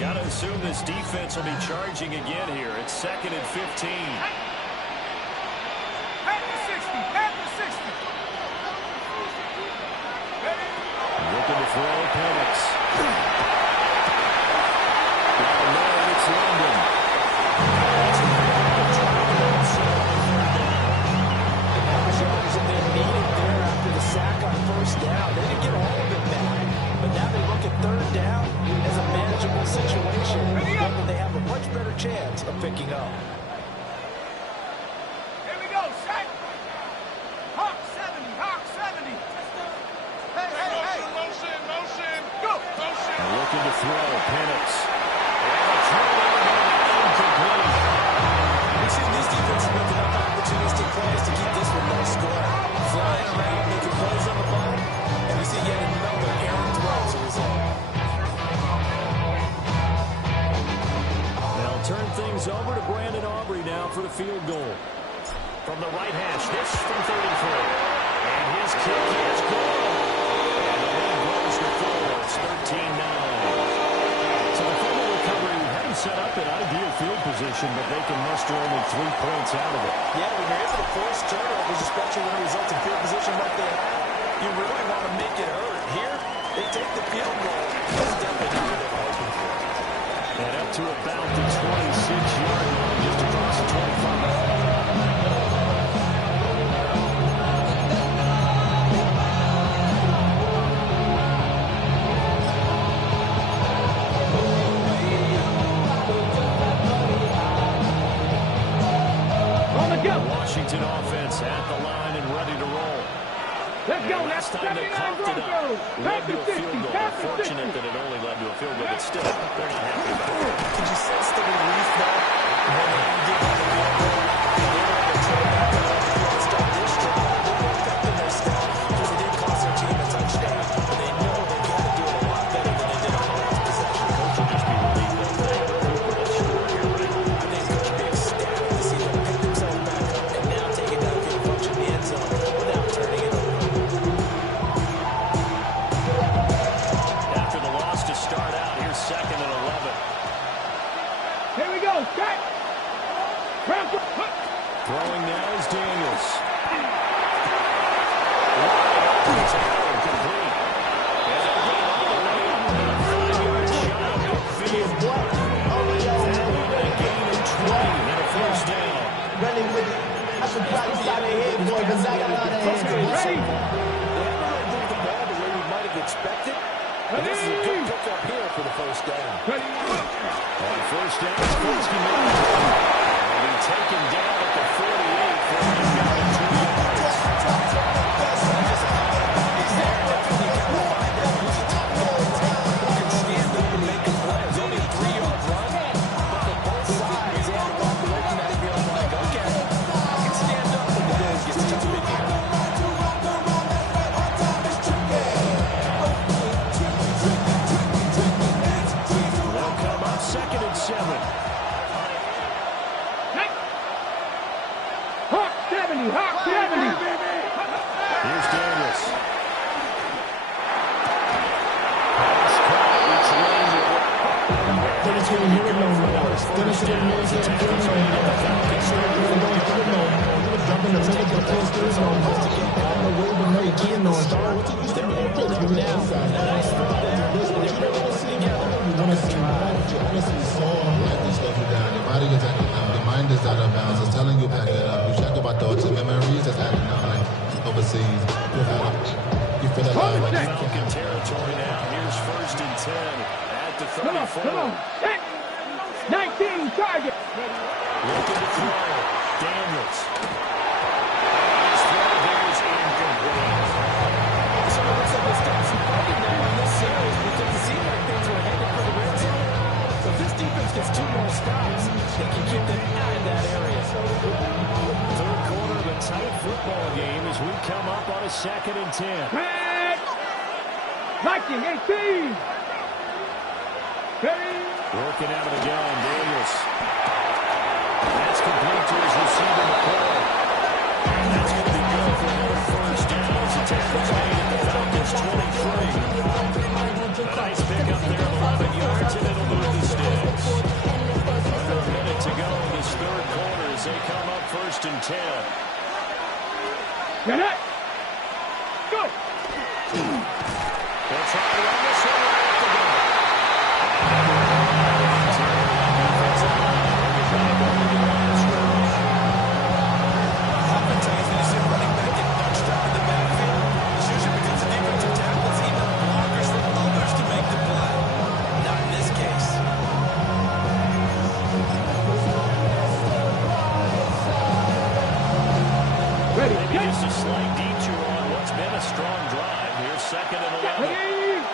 Got to assume this defense will be charging again here. It's 2nd and 15. Looking to throw, Penix. Down low, and it's London. They needed there after the sack on first down. They didn't get all of it back, but now they look at third down as a manageable situation, one that they have a much better chance of picking up. Here we go, sack. Hawk 70, Hawk 70. Hey. Motion. Go. Motion. Looking to throw, Penix. Incomplete. We've seen this defense making up opportunistic plays to keep this one low score. Flying around, making plays on the ball, and we see yet another errant throw as a result. They'll turn things over to Brandon Aubrey now for the field goal. From the right hash, this from 33. And his kick is good. And the lead grows to 4. It's 13-9. So the fumble recovery had him set up in ideal field position, but they can muster only 3 points out of it. Yeah, when you're able to force turnovers, especially when it results in field position like they have, you really want to make it hurt. Here, they take the field goal. That's definitely not what they were hoping for. And up to about the 26-yard line, just across the 25. Washington offense at the line and ready to roll. Let's go. Last time they coughed it up, led to a field goal. Fortunate that it only led to a field goal, but still, they're not happy about it. Did you sense the relief now? When they didn't give up the field goal, they were able to turn back on the field and start this drive. They were affecting their staff because they didn't cost their team a touchdown. But they know they've got to do it a lot better than they did on the last possession. Coach will just be relieved that they Cooper this year, right? I think Coach will be ecstatic to see them pick themselves back up and now take it downfield, approach in the end zone without turning it over. After the loss to start out, here's 2nd and 11. Here we go, sack. Throwing now is Daniels. It's complete. And they'll get all the way up to the 5-yard shot midfield. And a gain of 20 and a first down. Running with it. I should practice out of head, boy, because I got a lot of hands. They haven't really moved the ball the way we might have expected. And this is a good pickup here for the first down. On first down, Skorsky made it. And he's taken down at the 48 for a gain of 2 yards. They'll come up 2nd and 7. Hawk 70, Hawk 70. Here's Daniels. Pass caught. It's Ranger. First down as the tackle's made at the Falcons. Your mind is out of bounds. It's telling you back it up. You check about thoughts and memories that's acting out like overseas. You feel alive like Falcon territory now. Here's 1st and 10 at the 34. Come on. 19 target. Looking to throw. Daniels. His throw there is incomplete. So it looks like they stopped some fighting now in this series because it seemed like things were headed for the red zone. So if this defense gets 2 more stops, they can keep them out of that area. Third quarter of a tight football game as we come up on a 2nd and 10. Viking 18. Working out of the gun, Daniels. That's complete to his receiver, McCoy. And that's going to be good for another first down. tackles made at the Falcons 23. A nice pick up there of 11 yards, and it'll move the sticks. Under a minute to go in this third quarter as they come up 1st and 10. Get it! Go! They'll try to run this one right at the goal. Oftentimes when you see a running back get bunched out in the backfield, it's usually because the defensive tackles email blockers for others to make the play. Not in this case. Ready, Maybe get just a slight detour on what's been a strong drive. Here's 2nd and 11. ready!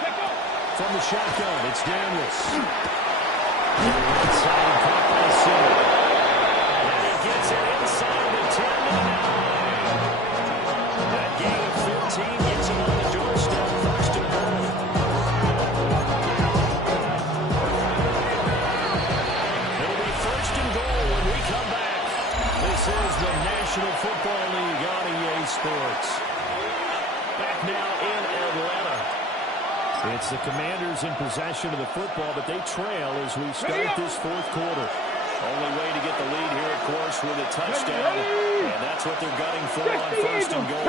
Let go! From the shotgun, it's Daniels. Right side and caught by center. And he gets it inside the 10 to the 9. That gain of 15 gets him on the doorstep, 1st and goal. It'll be 1st and goal when we come back. This is the National Football League on EA Sports. Back now in Atlanta. It's the Commanders in possession of the football, but they trail as we start this 4th quarter. Only way to get the lead here, of course, with a touchdown. And that's what they're gunning for on 1st and goal.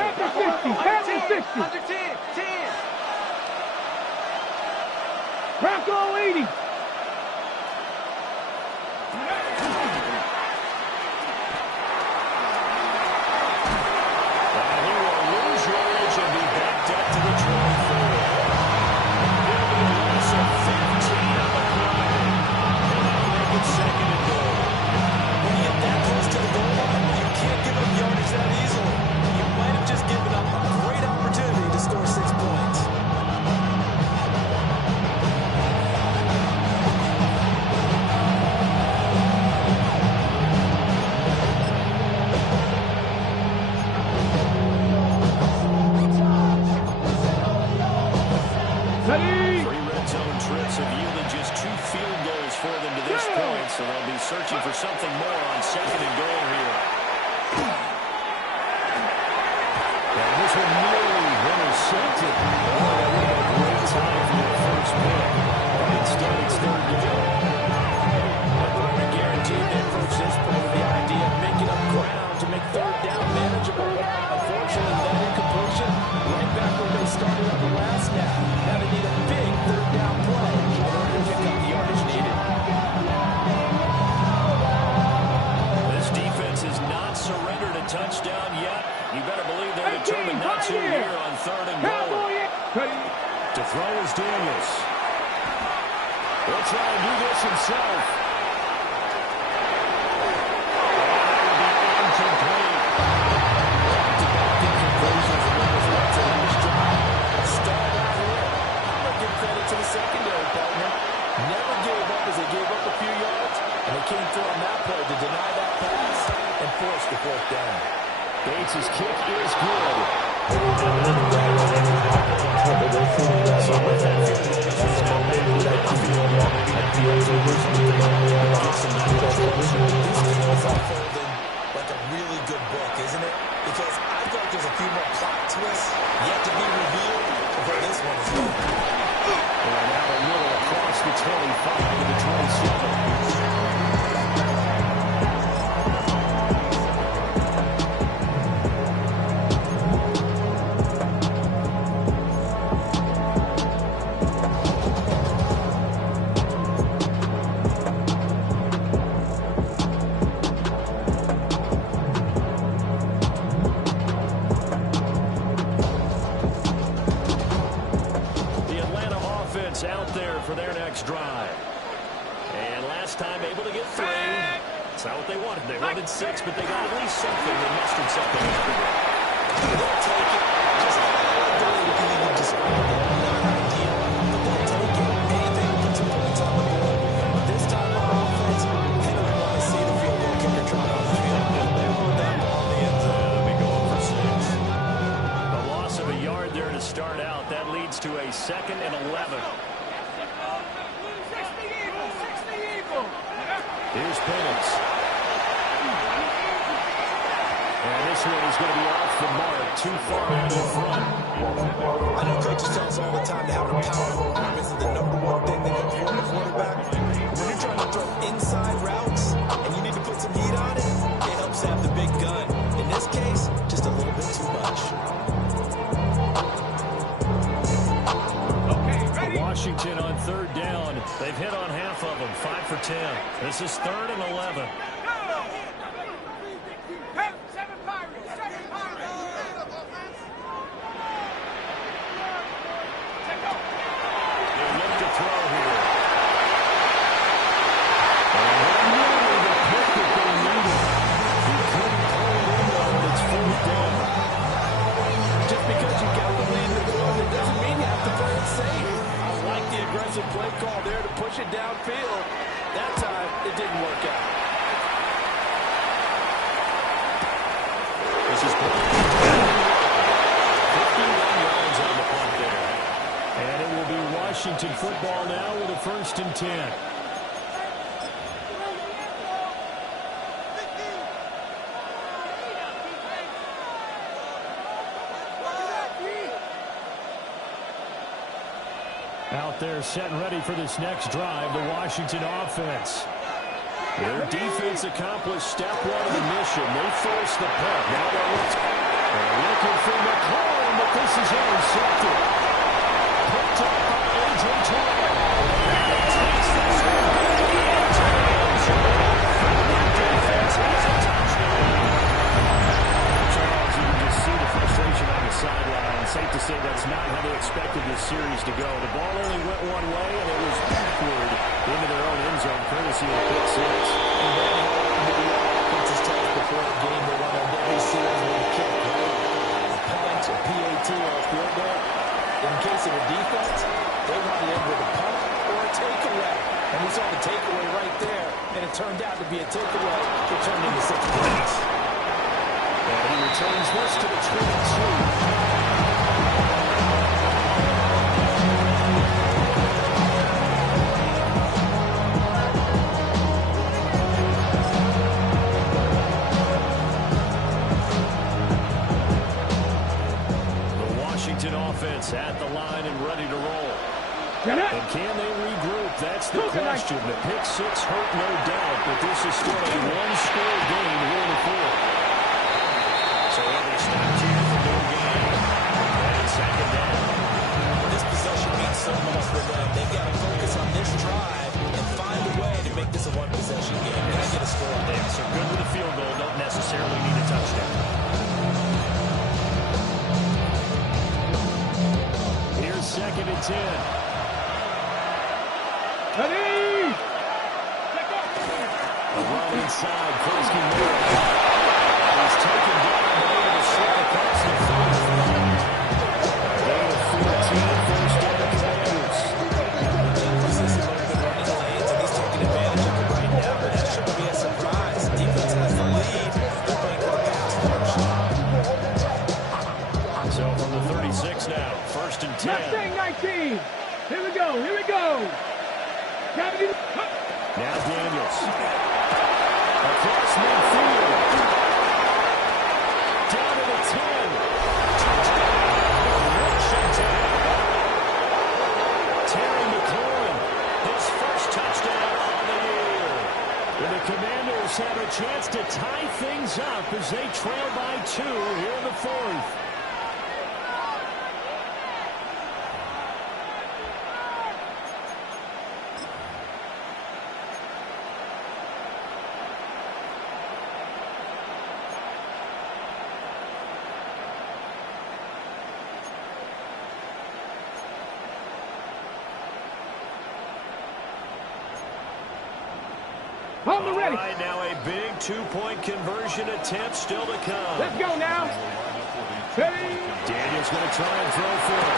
Pass 60, Under 10, 10. Bronco 80. And he will lose yardage and be backed up to the 24. It'll be a loss of 15 on the play. And that'll make it 2nd and goal. When you get that close to the goal line, you can't give up yardage that easily. You might have just given up a great opportunity to score 6 points. Ready! 3 red zone trips have yielded just 2 field goals for them to this point, so they'll be searching for something more on 2nd and goal here. And this one nearly intercepted. Oh, that would have been a great time for their first pick. But instead, it's 3rd down. I guarantee they approach this point with the idea of making up ground to make 3rd down manageable. Unfortunately, that incompletion, right back where they started on the last snap. Now they need a big 3rd down play in order to pick up the yardage needed. This defense has not surrendered a touchdown yet. You better believe they're determined not to here on 3rd and goal. To throw is Daniels. He'll try and do this himself. To the secondary partner. Never gave up as they gave up a few yards, and they came through on that play to deny that pass and force the 4th down. Bates' kick is good. So with that, like a really good book, isn't it? Because I feel like there's a few more plot twists yet to be revealed before this one is over. And now a little across the 25 to the 27. Out there for their next drive. And last time able to get 3. That's not what they wanted. They wanted 6, but they got at least something. They mustered something out of it. They'll take it. Just the way we can even describe it. Not ideal, but they'll take it. Anything but 2 points on the board. But this time on offense, they don't want to see the field goal kicker try on the field. They want that ball in the end zone. They'll be going for 6. A loss of a yard there to start out. That leads to a 2nd and 11. Here's Penix. And this one is going to be off the mark, too far out in front. I know coaches tell us all the time that having a powerful arm isn't the #1 thing they look for in a quarterback. When you're trying to throw inside routes and you need to put some heat on it, it helps to have the big gun. In this case, just a little bit too much. Washington on 3rd down. They've hit on half of them, 5 for 10. This is 3rd and 11. They look to throw here. And nearly the pick that they needed. He couldn't pull it in though, it's 4th down. Just because you got the lead in the field, it doesn't mean you have to play it safe. The aggressive play call there to push it downfield. That time, it didn't work out. This is 51 yards on the punt there. And it will be Washington football now with a 1st and 10. Out there set and ready for this next drive, the Washington offense. Their defense accomplished step 1 of the mission. They forced the punt. Now they're looking for McLaurin, but this is intercepted. Picked up by A.J. Terrell. Takes this one back to the end zone. Their defense has a touchdown. Charles, you can just see the frustration on the sideline. Safe to say that's not how they expected this series to go. The ball only went one way, and it was backward into their own end zone, courtesy of pick 6. And then the offense tells before the game they want to every series with a kick, right? A punt, a PAT, or a field goal. In case of a defense, they want to end with a punt or a takeaway. And we saw the takeaway right there, and it turned out to be a takeaway that turned into 6 points. And he returns this to the 22. Offense at the line and ready to roll. And can they regroup? That's the question. The pick 6 hurt, no doubt, but this is still a one-score game here in the 4th. So they stop here for no gain. And 2nd down. This possession means so much for them. They've got to focus on this drive and find a way to make this a one-possession game. Got to get a score. Yeah, so good with a field goal. Don't necessarily need a touchdown. Here's 2nd and 10. Ready! A run inside. Kurski Moore. He's taken down and able to slip across the field. Gain of 14. First down Commanders. This is a little bit running lanes, and he's taking advantage of it right now, but that shouldn't be a surprise. Defense has the lead. They're playing for a pass first. So from the 36 now. 1st and 10. Mustang 19. Here we go. Here we go. Now Daniels. Across midfield. Down to the 10. Touchdown. Washington. Terry McLaurin. His first touchdown on the year. And the Commanders have a chance to tie things up as they trail by 2 here in the 4th. Hold the ready. All right, now a big 2-point conversion attempt still to come. Let's go now. Ready? Daniels going to try and throw for it.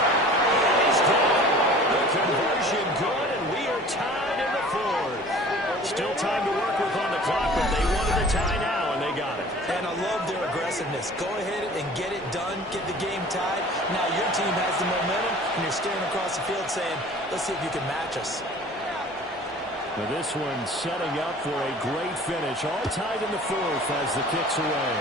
He's got the conversion good, and we are tied in the 4th. Still time to work with on the clock, but they wanted to tie now, and they got it. And I love their aggressiveness. Go ahead and get it done, get the game tied. Now your team has the momentum, and you're staring across the field saying, let's see if you can match us. Now this one setting up for a great finish. All tied in the 4th as the kick's away.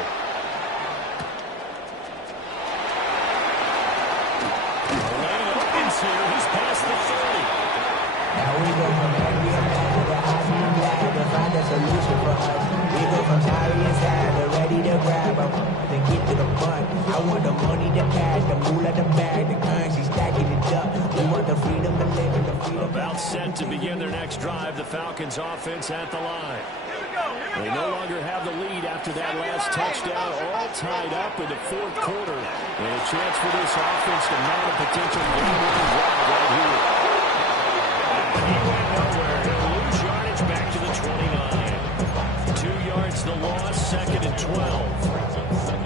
to the bun. I want the money, the cash, the moolah, the bag, the currency, stacking it up. We want the freedom to live and the freedom. About set to begin their next drive. The Falcons offense at the line. They no longer have the lead after that last touchdown, all tied up in the fourth quarter. And a chance for this offense to mount a potential game-winning drive right here. And he went nowhere. He'll lose yardage back to the 29. 2 yards the loss, 2nd and 12.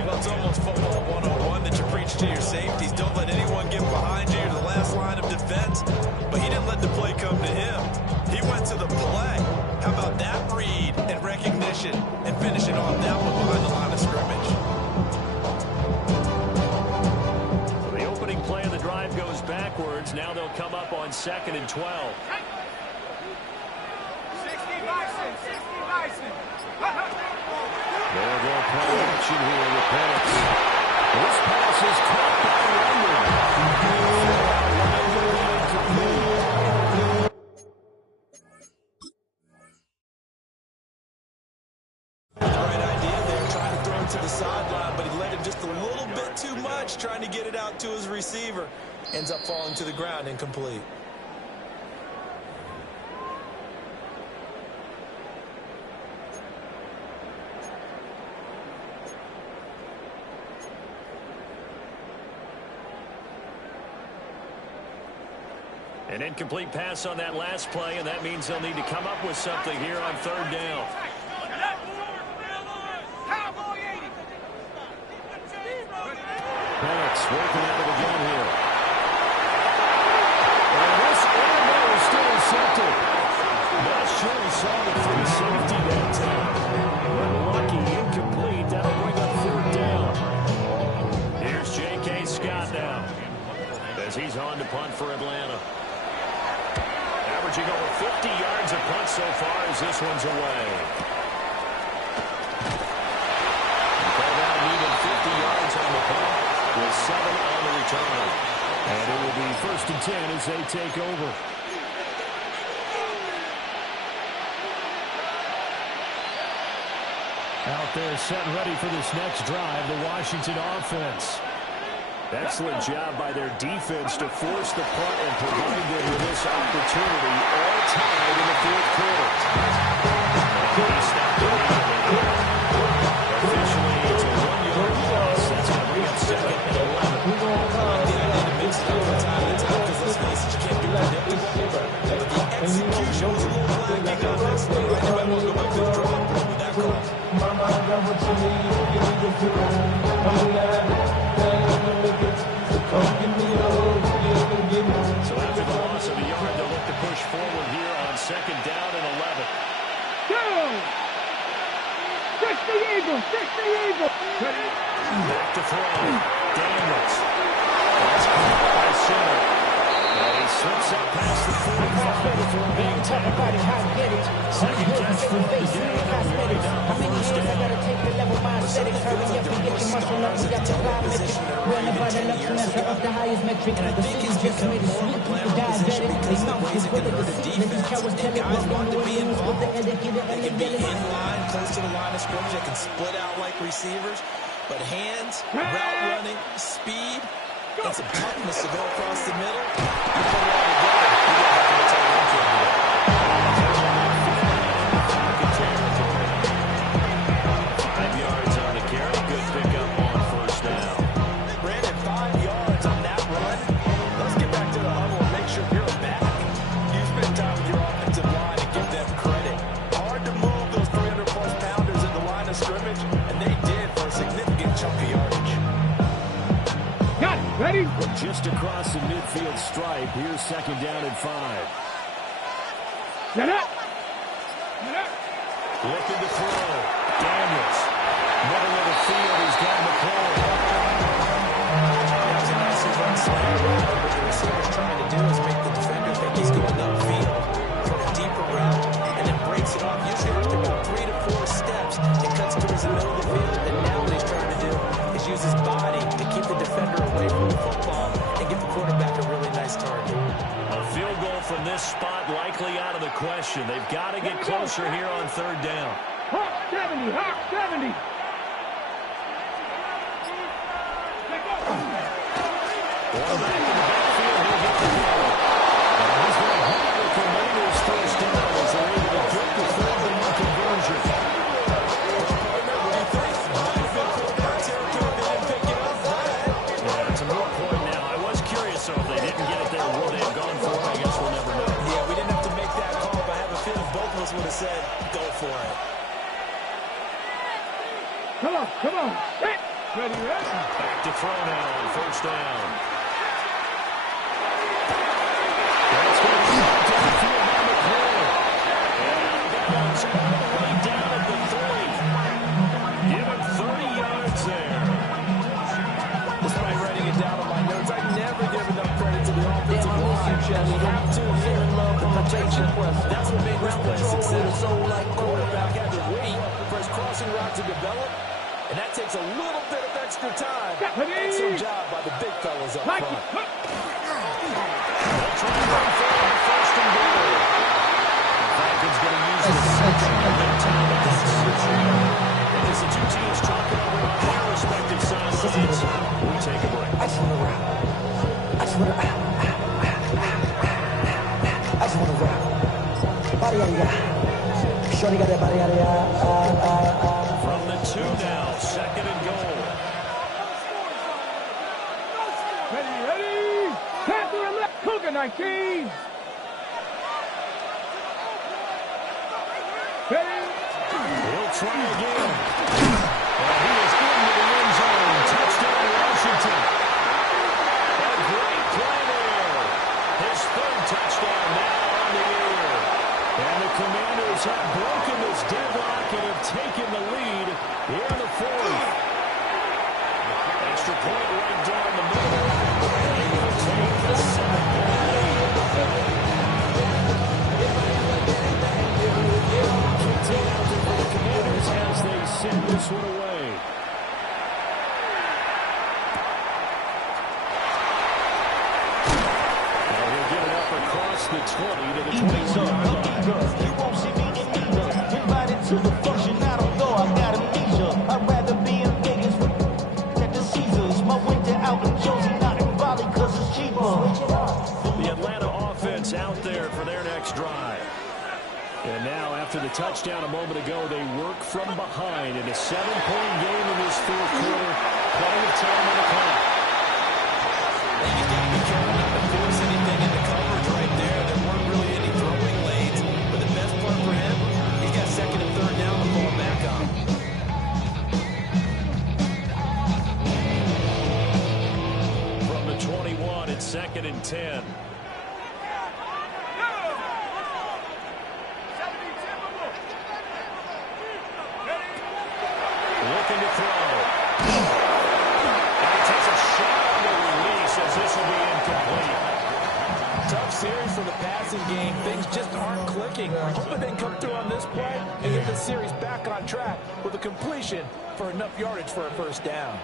Well, it's almost football 101 that you preach to your safeties. Don't let anyone get behind you. You're the last line of defense. But he didn't let the play come to him. He went to the play. How about that read and recognition and finishing off that one behind the line of scrimmage? So the opening play of the drive goes backwards. Now they'll come up on 2nd and 12. 60 Bison, 60 Bison. They'll go play action here with Penix. This pass is caught by To the sideline, but he led him just a little bit too much, trying to get it out to his receiver. Ends up falling to the ground, incomplete. An incomplete pass on that last play, and that means they'll need to come up with something here on 3rd down. Penix working out of the gun here. And this interval is still accepted. Not sure he saw the free safety that time. But lucky, incomplete. That'll bring up 4th down. Here's J.K. Scott now, as he's on to punt for Atlanta. Averaging over 50 yards a punt so far as this one's away. Call needed 50 yards on the punt with 7 on the return. And it will be 1st and 10 as they take over. Out there set ready for this next drive, the Washington offense. Excellent job by their defense to force the punt and provide them with this opportunity, all tied in the 4th quarter. Officially, it's a 1-yard loss. That's going to bring up 2nd and 11. The idea to mix it up from time to time, because let's face it, you can't be predictable. But the execution was a little lacking on this one. Right? You might want to go back to the drawing board with that call. So after the loss of a yard, they'll look to push forward here on 2nd down and 11. Go! 60 Eagles! 60 Eagles! Back to throw. Daniels. That's caught by center. And he slips up past the 45 before being tackled. Second catch for the day. Right down the first down. And I think it's become more of a plan for position because of the ways it can hurt a defense. And guys want to be involved. They can be in line, close to the line of scrimmage. They can split out like receivers. But hands, route running, speed, and some toughness to go across the middle. You put it all together, you get back to the tight end candidate. 5 yards on the carry. Good pickup on 1st down. Brandon, 5 yards on that run. Let's get back to the huddle and make sure you're back. You spend time with your offensive line and give them credit. Hard to move those 300-plus pounders in the line of scrimmage, and they did for a significant chunk of yardage. Got it. Ready? Just across the midfield stripe. Here's 2nd down and 5. Get up. Looking to throw. Daniels. Middle of the field. He's got McClellan. That was a nice run slant. What the receiver's trying to do is make the defender think he's going upfield for a deeper route and then breaks it off. Usually after about 3 to 4 steps, it cuts towards the middle of the field. And now what he's trying to do is use his body to keep the defender away from the football and give the quarterback a really nice target. A field goal from this spot likely out of the question. They've got to get closer here on 3rd down. Hawk 70. Hawk 70. Well, back in the backfield, he'll get the ball. And he's going to have the Commanders first down as they're able to get the third down conversion. Yeah, it's a moot point now. I was curious, so if they didn't get it there, would they have gone for it? I guess we'll never know. Yeah, we didn't have to make that call, but I have a feeling both of us would have said, go for it. Come on, come on. Hey. Ready, ready. Back to throw now on first down. That's going to be downfield by McCoy. And that one's all the way down at the 30. Give him 30 yards there. Despite writing it down on my notes, I never give enough credit to the offensive line. You have to fall in love with protection. That's what made this play successful. Quarterback had to wait for his crossing route to develop, and that takes a little bit of extra time. Excellent job by the big fellas up front. They'll try and run forward on first and goal. Falcons going to use the section to make time at this situation. And as the two teams talking over their respective sidelines, we take a break. I just want to rap. I just want to rap. Body out of Shorty got that body out of From the 2 now, second and goal. Ready, ready. Pass to the left. Cougar 19. Ready. He'll try again. And he is into the end zone. Touchdown, Washington. A great play there. His third touchdown now on the year. And the Commanders have broken this deadlock and have taken the lead here in the fourth. Extra point right down the middle. They will take the 7-point lead. Kicked it out there for the Commanders as they send this one away. And he'll get it up across the 20 to the 21-yard line. You won't see me in either. Invited to the function, I don't go, I got amnesia. I'd rather be in Vegas at the Caesars. My winter out in Josie, not in Bali, cause it's cheaper. The Atlanta offense out there for their next drive. And now, after the touchdown a moment ago, they work from behind in a 7-point game in this fourth quarter. Plenty of time on the clock. He's got to be careful not to force anything into coverage right there. There weren't really any throwing lanes. But the best part for him, he's got second and third down to fall back on. From the 21, it's second and 10. Looking to throw. And he takes a shot on the release as this will be incomplete. Tough series for the passing game. Things just aren't clicking. Hoping they can come through on this play and get the series back on track with a completion for enough yardage for a first down.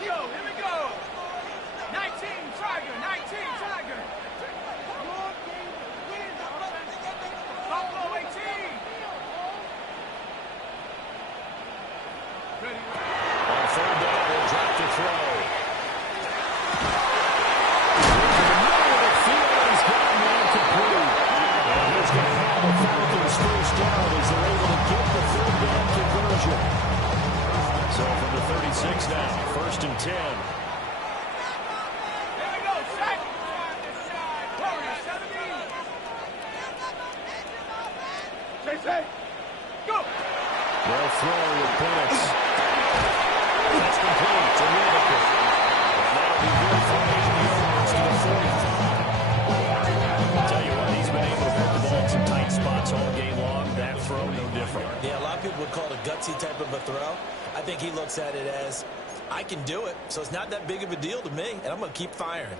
Here we go. 19, Tiger, 19, Tiger. Buffalo 18. Ready. On third down, he'll drop to throw. In the middle of the field, he's got him incomplete. And he's going to have the Falcons first down as they're able to get the third down conversion. So from the 36 now, first and 10. Here we go, set. Warriors 17. Chase, go. They'll throw with Penix. That's complete to Whitaker. And that'll be good for 8 yards to the 45. I'll tell you what, he's been able to put the ball in some tight spots all game long. That throw, no different. Yeah, a lot of people would call it a gutsy type of a throw. I think he looks at it as, I can do it, so it's not that big of a deal to me, and I'm going to keep firing.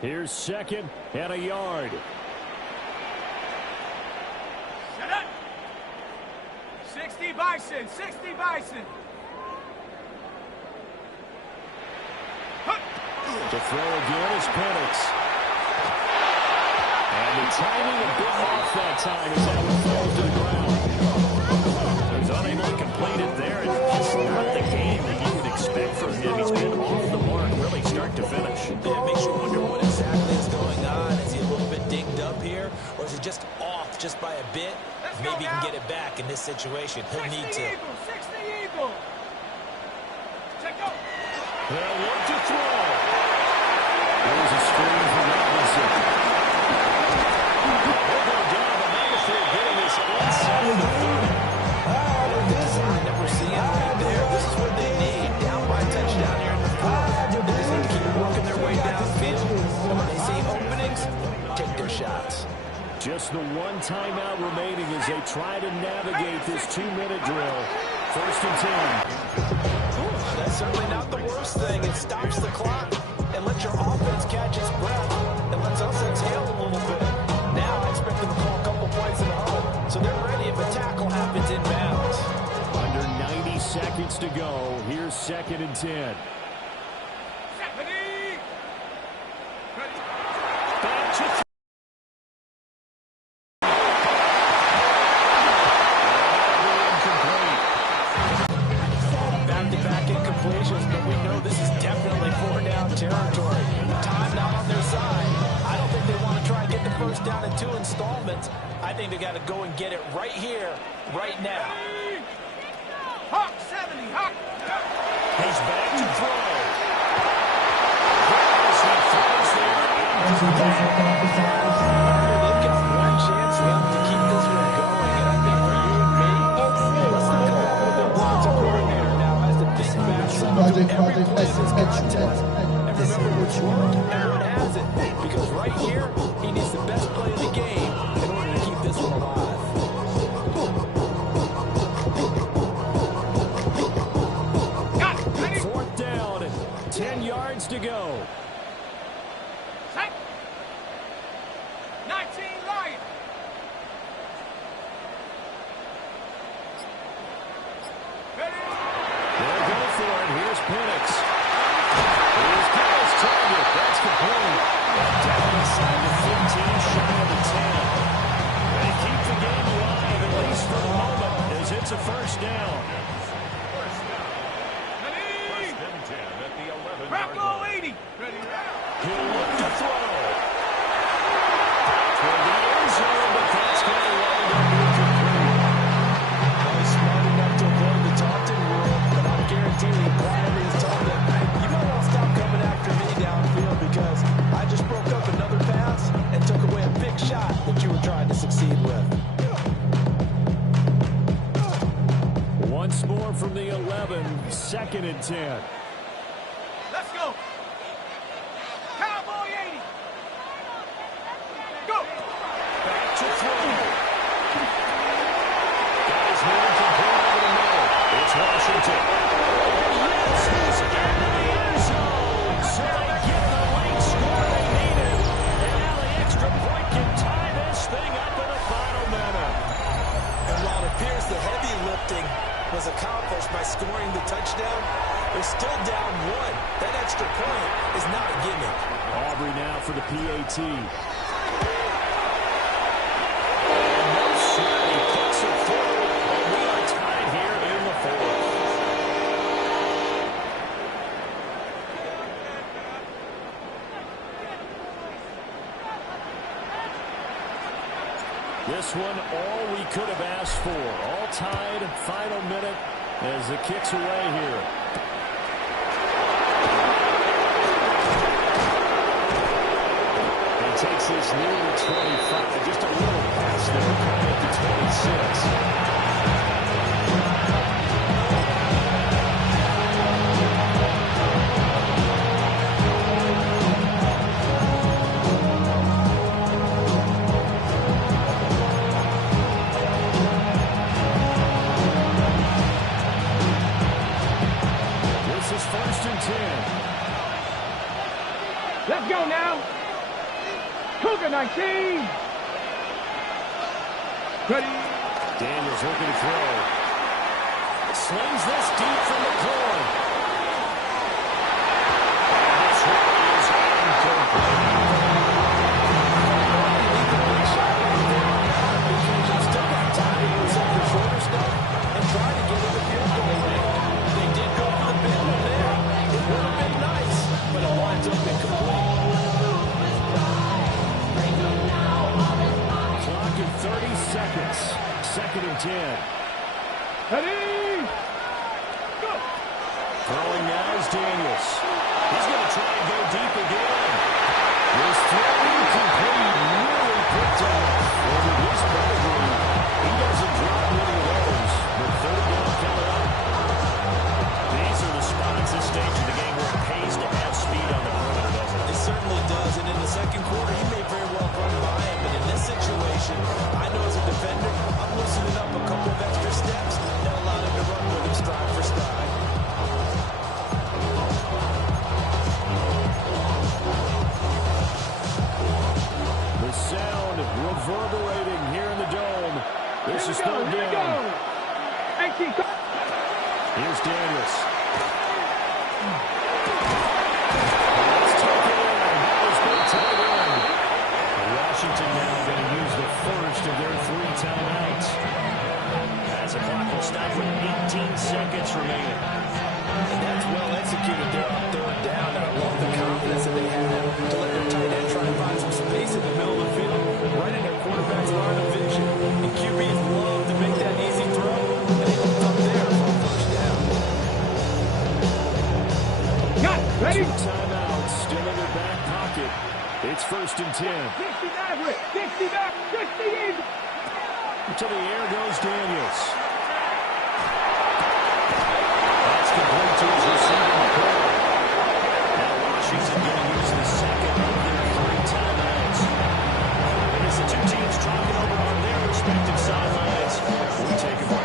Here's second and a yard. Shut up. 60 Bison, 60 Bison. To throw again is Penix. And the timing a bit off that time as that one falls to the ground. So he's unable to complete it there. It's just not the game maybe he can get it back in this situation. He'll need to. 60 Eagle. Check out. They'll look to throw. There's a screen for Robinson. They'll go down the battlefield, getting this inside the 30. This line that we're seeing right there, this is what they need. Down by a touchdown here in the fourth. They just need to keep working their way downfield. And when they see openings, take their shots. Just the one timeout remaining as they try to navigate this 2-minute drill. 1st and 10. That's certainly not the worst thing. It stops the clock and lets your offense catch its breath and lets us exhale a little bit. Now I expect them to call a couple plays in a row, so they're ready if a tackle happens inbounds. Under 90 seconds to go. Here's 2nd and 10. Back to back-to-back incompletions, but we know this is definitely 4-down territory. Time not on their side. I don't think they want to try and get the first down in 2 installments. I think they got to go and get it right here, right now. Hawk 70, Hawk. He's back to throw. They've got one chance left to keep this one going, and I think for you and me, let's look at the offensive coordinator now has to think back some to every play in this contest. And remember which worked and what hasn't, because right here, he needs the best play of the game in order to keep this one alive. Got it. Ready? 4th down, 10 yards to go. Set. 19 Lion. Ready? They'll go for it. Here's Penix. Here's Penix. Target. That's complete. Down inside the 15, shy of the 10. They keep the game alive, at least for the moment, as it's a 1st down. Ready? 1st and 10 at the 11-yard Bracco line. 80. Ready? He'll look to throw. Toward the end zone, but that's going to wind up incomplete. He's smart enough to avoid the taunting rule, but I'm guaranteed he quietly has told him, you might want to stop coming after me downfield because I just broke up another pass and took away a big shot that you were trying to succeed with. Once more from the 11, 2nd and 10. Let's go. Cowboy 80. Go. Back to throw. Guys moving complete over the middle. It's Washington. Yes, he's in the end zone. So they get the late score they needed. And now the extra point can tie this thing up in the final minute. And while it appears the heavy lifting was accomplished by scoring the touchdown, they're still down 1. That extra point is not a gimmick. Aubrey now for the PAT. He puts it through, and we are tied here in the 4th. This one, all we could have asked for. All tied, final minute as the kick's away here. He takes this near the 25. Just a little pass there, coming at the 26. This is 1st and 10. Let's go now. Cougar 19. Ready? Daniels looking to throw. Slings this deep from the corner. This one is incomplete. Still got time to use up the shorter stuff and try to get in the field goal range. They did go for the big one there. It would have been nice, but it winds up incomplete. Clock at 30 seconds. Here's Daniels. Let's take it in. That was big tight end. Washington now going to use the first of their 3 timeouts. As the clock will stop with 18 seconds remaining. And that's well executed there on 3rd down. And I love the confidence that they have to let their tight end try and find some space in the middle of the field, right in their quarterback's line of vision. And QBs love to make that easy throw, and they hooked up there for a 1st down. Got it. Ready? 2 timeouts still in their back pocket. It's 1st and 10. 60 back, 60 back, 60 in. To the air goes Daniels. That's complete to his receiver, McCoy. Now Washington going to use the second of their 3 timeouts. And as the 2 teams talking over on their respective sidelines, we take a break.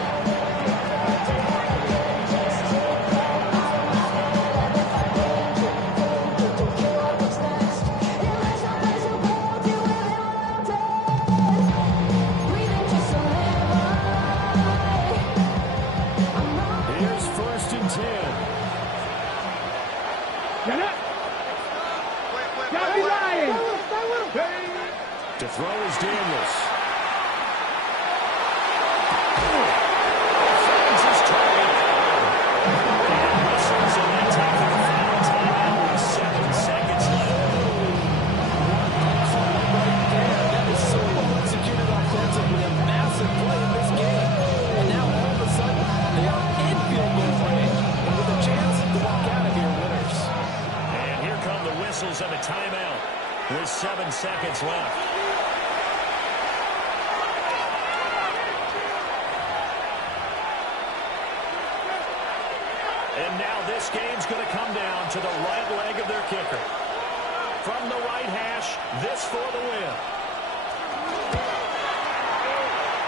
To throw is Daniels. Finds his target. And whistles, and they take the final timeout with 7 seconds left. What a call right there. That is so well executed offensively. A massive play in this game. And now all of a sudden, they are in field goal range. And with a chance to walk out of here winners. And here come the whistles of a timeout with 7 seconds left. And now this game's going to come down to the right leg of their kicker. From the right hash, this for the win.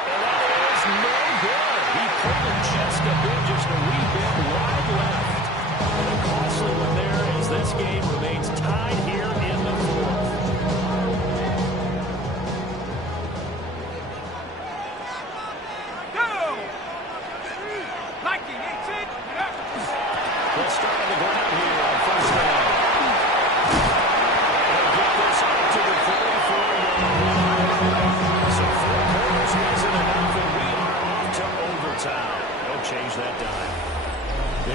And that is no good. He pulled it just a bit, just a wee bit wide left. And a costly one there as this game remains tied here in the 4th. Let's start on the ground here on 1st down. They'll get this out to the 44-yard line. So 4 quarters wasn't enough, and we are off to overtime. Don't change that dime.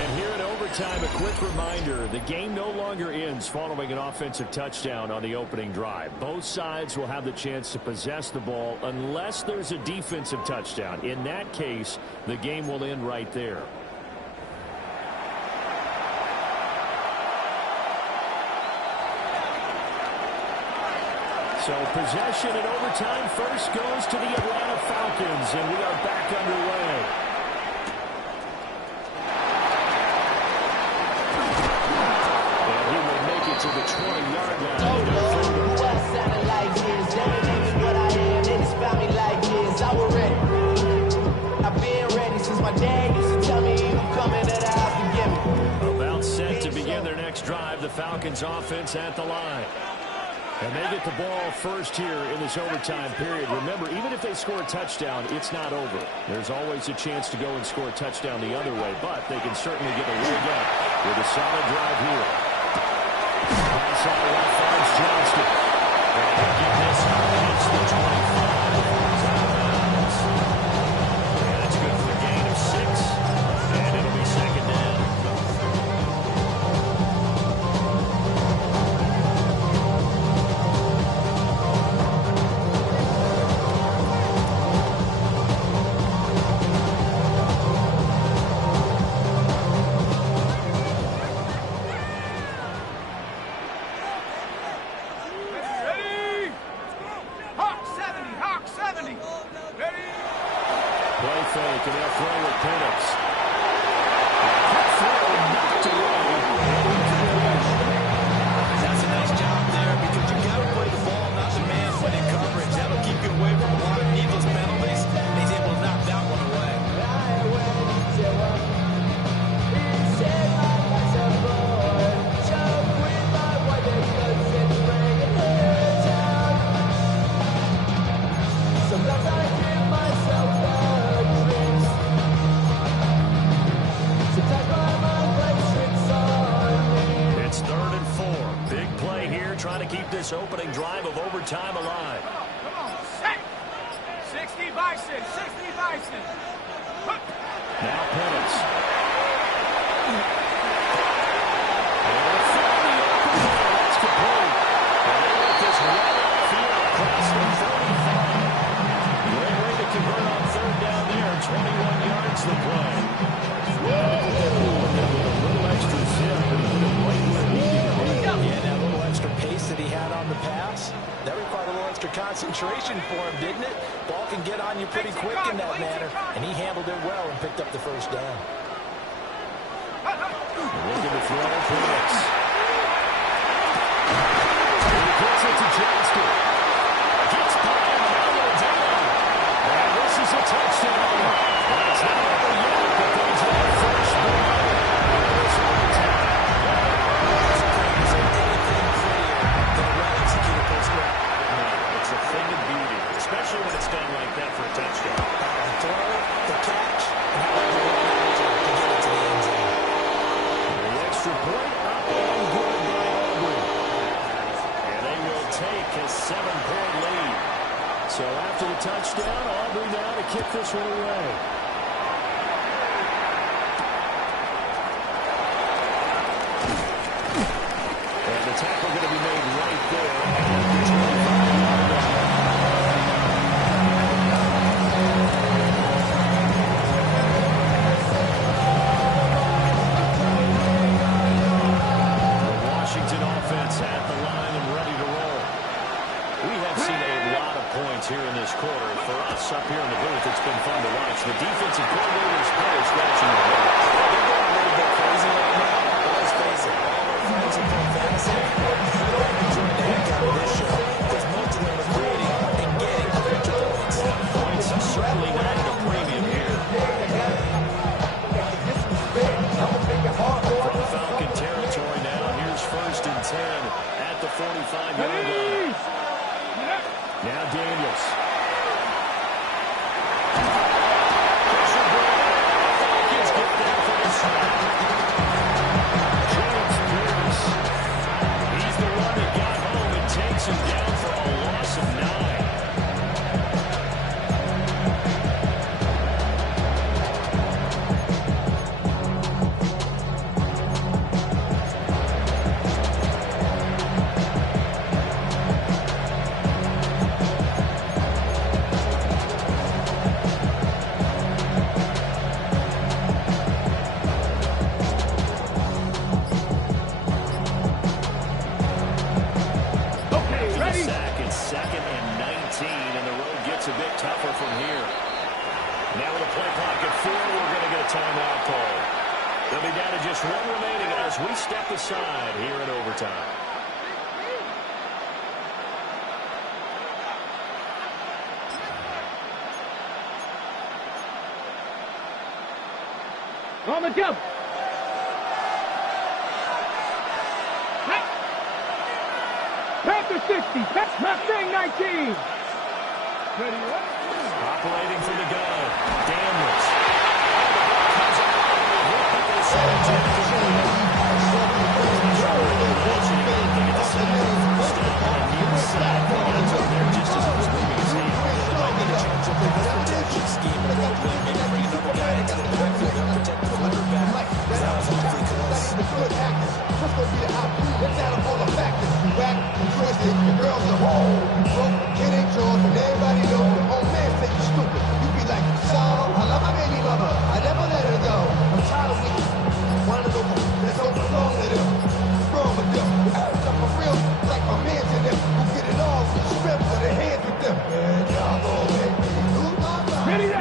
And here in overtime, a quick reminder, the game no longer ends following an offensive touchdown on the opening drive. Both sides will have the chance to possess the ball unless there's a defensive touchdown. In that case, the game will end right there. So possession in overtime first goes to the Atlanta Falcons, and we are back underway. And he will make it to the 20-yard line. Who else sounded like this? They don't even what I am. They just found me like this. I was ready. I've been ready since my dad used to tell me he was coming to the house to get me. About set to begin their next drive, the Falcons offense at the line. And they get the ball first here in this overtime period. Remember, even if they score a touchdown, it's not over. There's always a chance to go and score a touchdown the other way, but they can certainly get a leg up with a solid drive here. Pass out left finds Johnston. And they get this against the 25. Timeouts. And that's good for a gain of 6. And it'll be 2nd down. Hawk 70, Hawk keep this opening drive of overtime alive. Come on, set. 60 Bison, 60 Bison. Now Penance. That's complete. And they let this right outfield across the 35. Great way to convert on third down there. 21 yards the play. A little extra zip, but he put it right where he needed to be. Yeah, that little extra pace that he had on the pass, that required a little extra concentration for him, didn't it? Ball can get on you pretty quick in that manner, and he handled it well and picked up the first down. Looking to throw Penance. He gets it to Johnston. Gets by him, another down. And this is a touchdown. It's not over yet, but there's that first down. This overtime. Isn't anything prettier than a well-executed post route. It's a thing of beauty, especially when it's done like that for a touchdown. The throw, the catch, and how about the run to get it to the end zone. The extra point up and good by Aubrey. And they will take a 7-point lead. So after the touchdown, Aubrey now to kick this one away. And the tackle going to be made right there at the 25-yard line. Washington offense at the line and ready to roll. We have seen a lot of points here in this quarter. For us up here in the booth, it's been fun to watch. The defensive coordinator's probably scratching their head. They're going a little bit crazy right now, but let's face it, all our friends are playing fantasy. They're enjoying the heck out of this show because most of them are creating and getting extra points. Points certainly not at a premium here. From Falcon territory now, here's 1st and 10 at the 45-yard line. Now Daniels. Pressure break. Falcons get there for the snap. James Pierce. He's the one that got home and takes him down for a loss of 9. We step aside here in overtime. On the jump. Panther 60. Mustang 19. Ready, what? Operating from the gun. Daniels. Comes out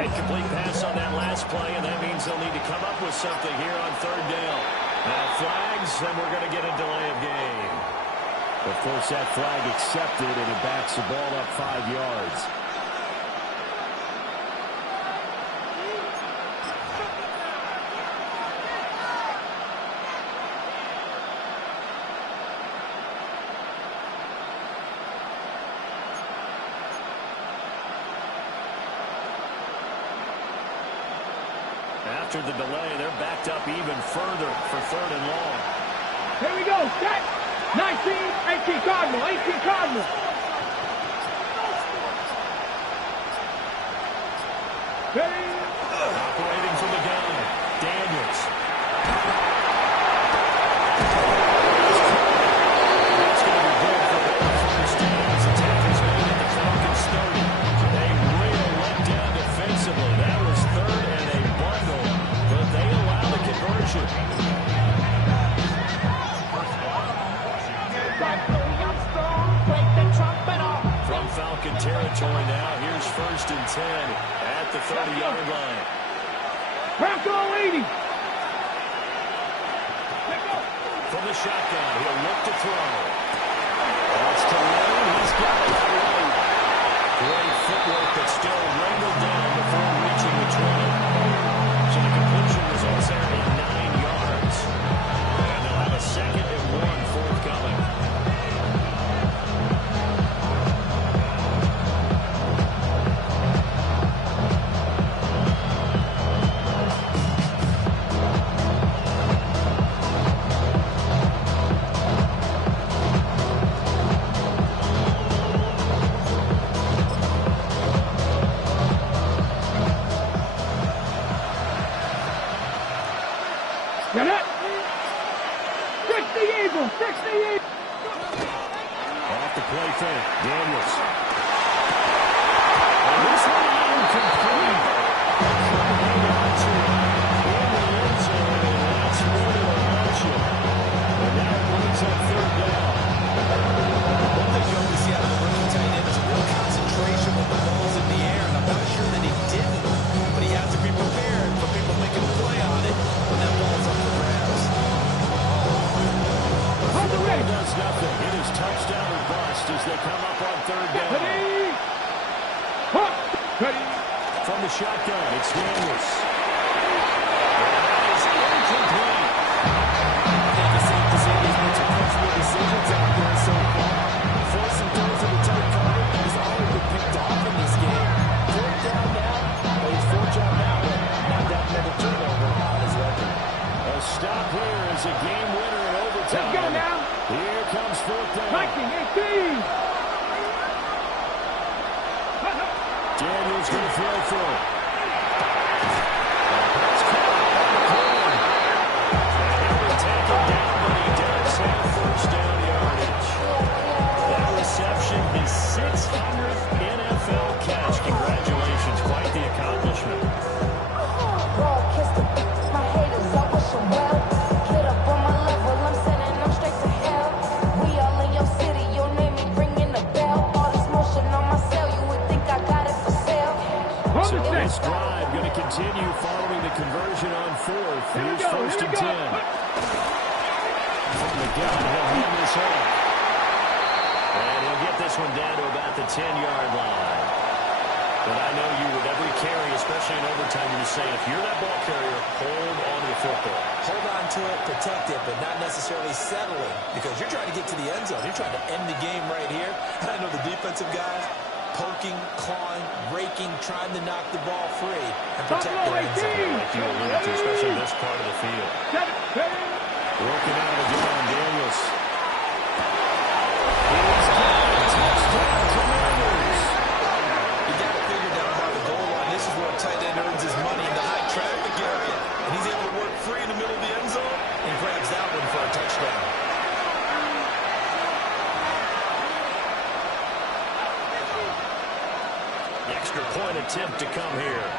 Incomplete pass on that last play, and that means they'll need to come up with something here on third down. Now flags, and we're going to get a delay of game. Of course, that flag accepted, and it backs the ball up 5 yards. After the delay, they're backed up even further for 3rd and long. Here we go, set! 18 Cardinal, 18 Cardinal. Operating from the gun, Daniels. That's going to be good for the first down as the tackle's made at the Falcons 30. A real letdown defensively. That was third and a bundle, but they allow the conversion. From Falcon territory now, here's 1st and 10 at the 30-yard line. Bronco 80. From the shotgun, he'll look to throw. That's to Lane. He's got it right. Great footwork, but still wrangled down before reaching the 20. So the completion results there in 9 yards. And they'll have a 2nd and 1 forthcoming. Get it. 60 Eagles, 60 Eagles. Off the play fake, Daniels. And this one incomplete. Hang on to it in the end zone, and that's where they'll launch it. And now it brings up 3rd down. One thing you always see out of the rookie tight end is a real concentration when the ball's in the air, and I'm not sure that he didn't, but he has to be prepared for people making a play on it when that ball's up for grabs. Football does nothing. It is touchdown or bust as they come up on 3rd down. From the shotgun, it's Daniels. That is incomplete. I think it's safe to say there's been some questionable decisions out there so far. Force and throws in the tight cover has already been picked off in this game. 4th down now, but he's 4th down now, but not that another turnover on his record. A stop here is a game winner in overtime. Let's go now. Here comes 4th down. 19, 18. Daniels going to throw for it. Taken down, but he does have 1st down yardage. That reception, his 600th NFL catch. Congratulations, quite the accomplishment. My haters, I wish them well. Get up on my level, I'm sending them straight to hell. We all in your city, your name ain't ringing the bell. All this motion on my cell, you would think I got it for sale. So this drive going to continue following the conversion on 4th. Here's 1st and 10. From the gun, he'll hand this off. And he'll get this one down to about the 10-yard line. But I know you, with every carry, especially in overtime, you're just saying, if you're that ball carrier, hold on to the football. Hold on to it, protect it, but not necessarily settling, because you're trying to get to the end zone. You're trying to end the game right here. And I know the defensive guys poking, clawing, raking, trying to knock the ball free and protect the end zone. Like you alluded to, especially this part of the field. Working out of the gun, Daniels. He's got a touchdown, Commanders. You got to figure down by the goal line. This is where a tight end earns his money in the high traffic area. And he's able to work free in the middle of the end zone and grabs that one for a touchdown. Extra point attempt to come here.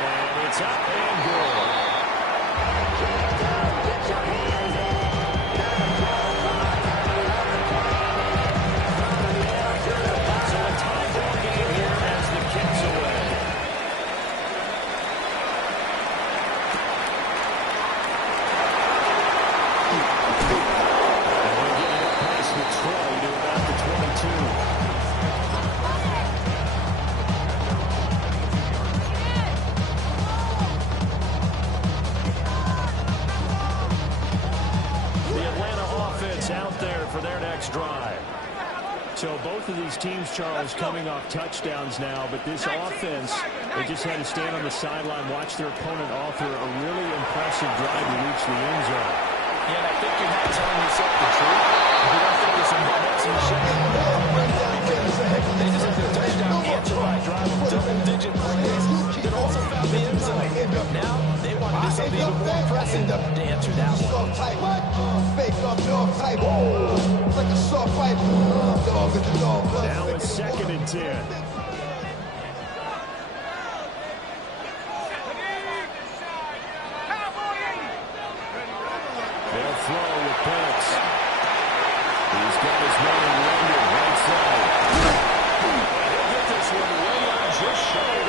And it's up and good. So a tie ball game here as the kick's away. And we're getting it past the 20 to about the 22. So both of these teams, Charles, coming off touchdowns now, but this offense, they just had to stand on the sideline, watch their opponent offer a really impressive drive to reach the end zone. Yeah, and I think you're not telling yourself the truth. If you don't think there's some nuts in the show, they just had their touchdown answer by a drive of double-digit plays that also found the end zone. Now they want to do something even more impressive to answer that one. Fake up dog type. It's like a soft fight. Dog at the dog. Now it's 2nd and 10. They'll throw with Penix. He's got his man London right side. He'll get this one way out just short.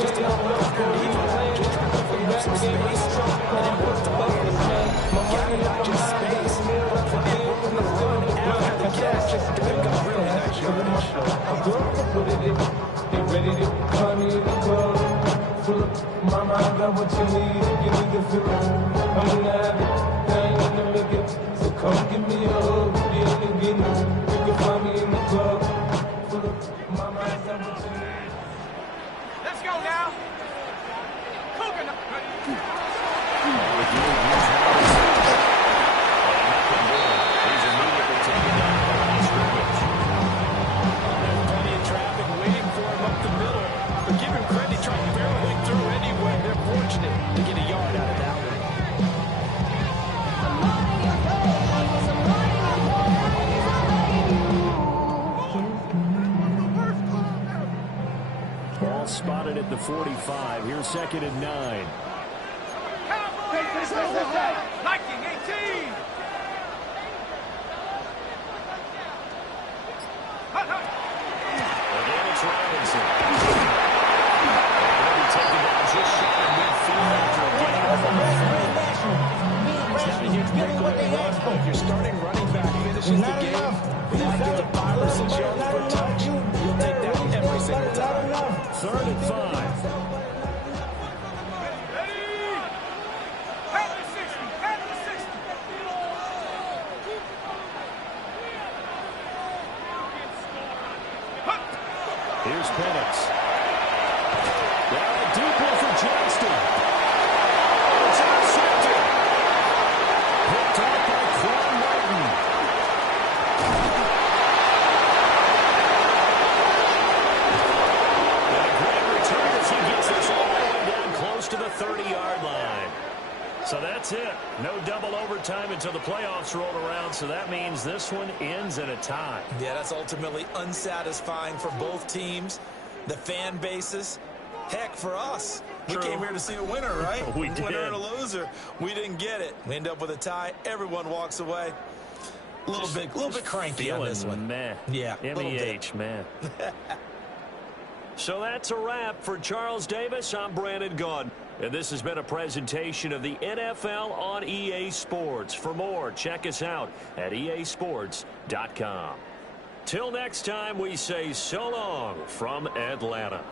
Just enough left underneath. Just trying to free up some space. And then work the ball with him. Not just space, but plenty of room to run after the catch. They've got really nice yardage. They ready to climb in the club. Full of mama, I got what you need. Give me the feeling. I'm gonna have it. I ain't gonna make it. So come give me a hug. Get in the beginning. You can find me in the club. Full of mama, I got what you need. Let's go now. Coconut. He's immediately taken down the line of scrimmage. There's plenty of traffic waiting for him up the middle. But give him credit, trying to barreling through anyway. They're fortunate to get a yard out of that one. Ball spotted at the 45. Here's 2nd and 9. Liking 18. Again, it's Robinson. They'll be taken down just shy of midfield after a gain of 5. It's not a huge breakaway run, but if your starting running back finishes the game with like it's a 5 or 6 yards per touch, you'll take that every single time. 3rd and 5. Here's Penix. Down deep one for Johnston. It's intercepted. Picked up by Quan Martin. And a great return as he gets this all the way down close to the 30-yard line. So that's it. No double overtime until the playoffs roll around, so that means this one ends in a tie. Yeah, that's ultimately unsatisfying for both teams, the fan bases. Heck, for us. We came here to see a winner, right? We did. Winner and a loser. We didn't get it. We end up with a tie. Everyone walks away. A little bit cranky on this one. Meh. Yeah, MEH, man. So that's a wrap for Charles Davis. I'm Brandon Gaudin. And this has been a presentation of the NFL on EA Sports. For more, check us out at easports.com. Till next time, we say so long from Atlanta.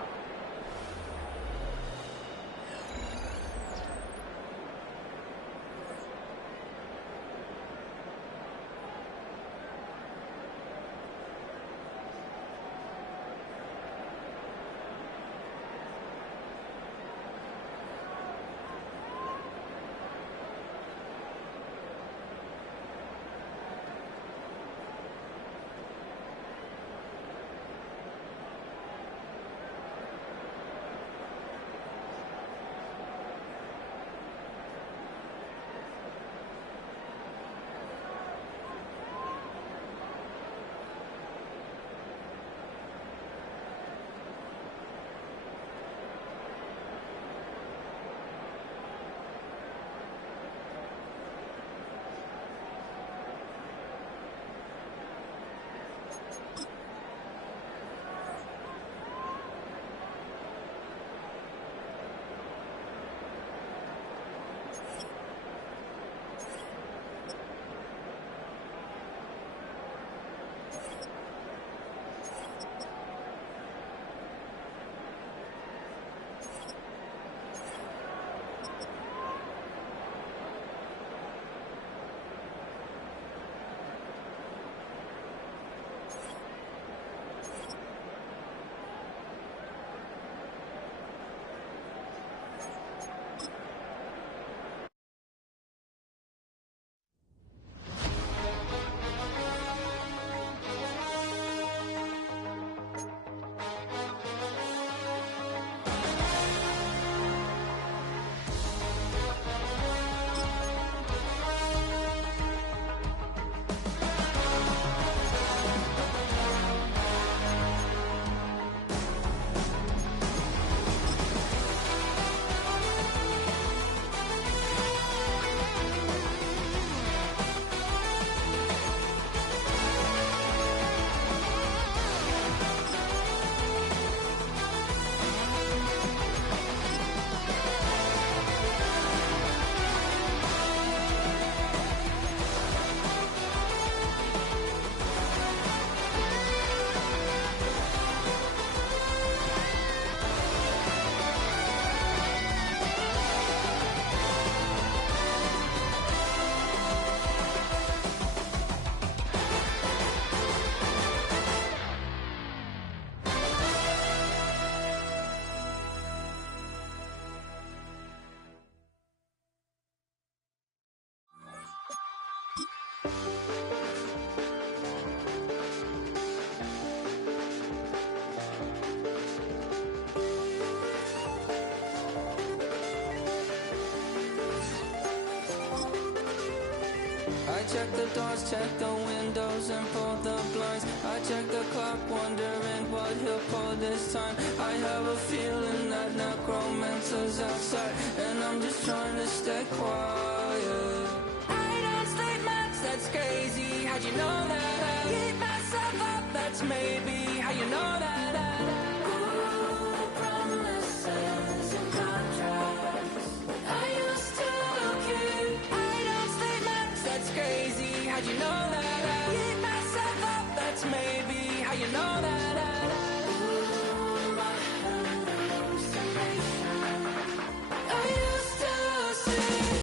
check the doors, check the windows, and pull the blinds. I check the clock, wondering what he'll pull this time. I have a feeling that necromancer's outside, and I'm just trying to stay quiet. I don't sleep much, that's crazy. How'd you know that? Keep myself up, that's maybe how you know that. Ooh, promises and contracts. I used to keep. I don't sleep much, that's crazy. How'd you know that? Keep myself up, that's maybe how you know that.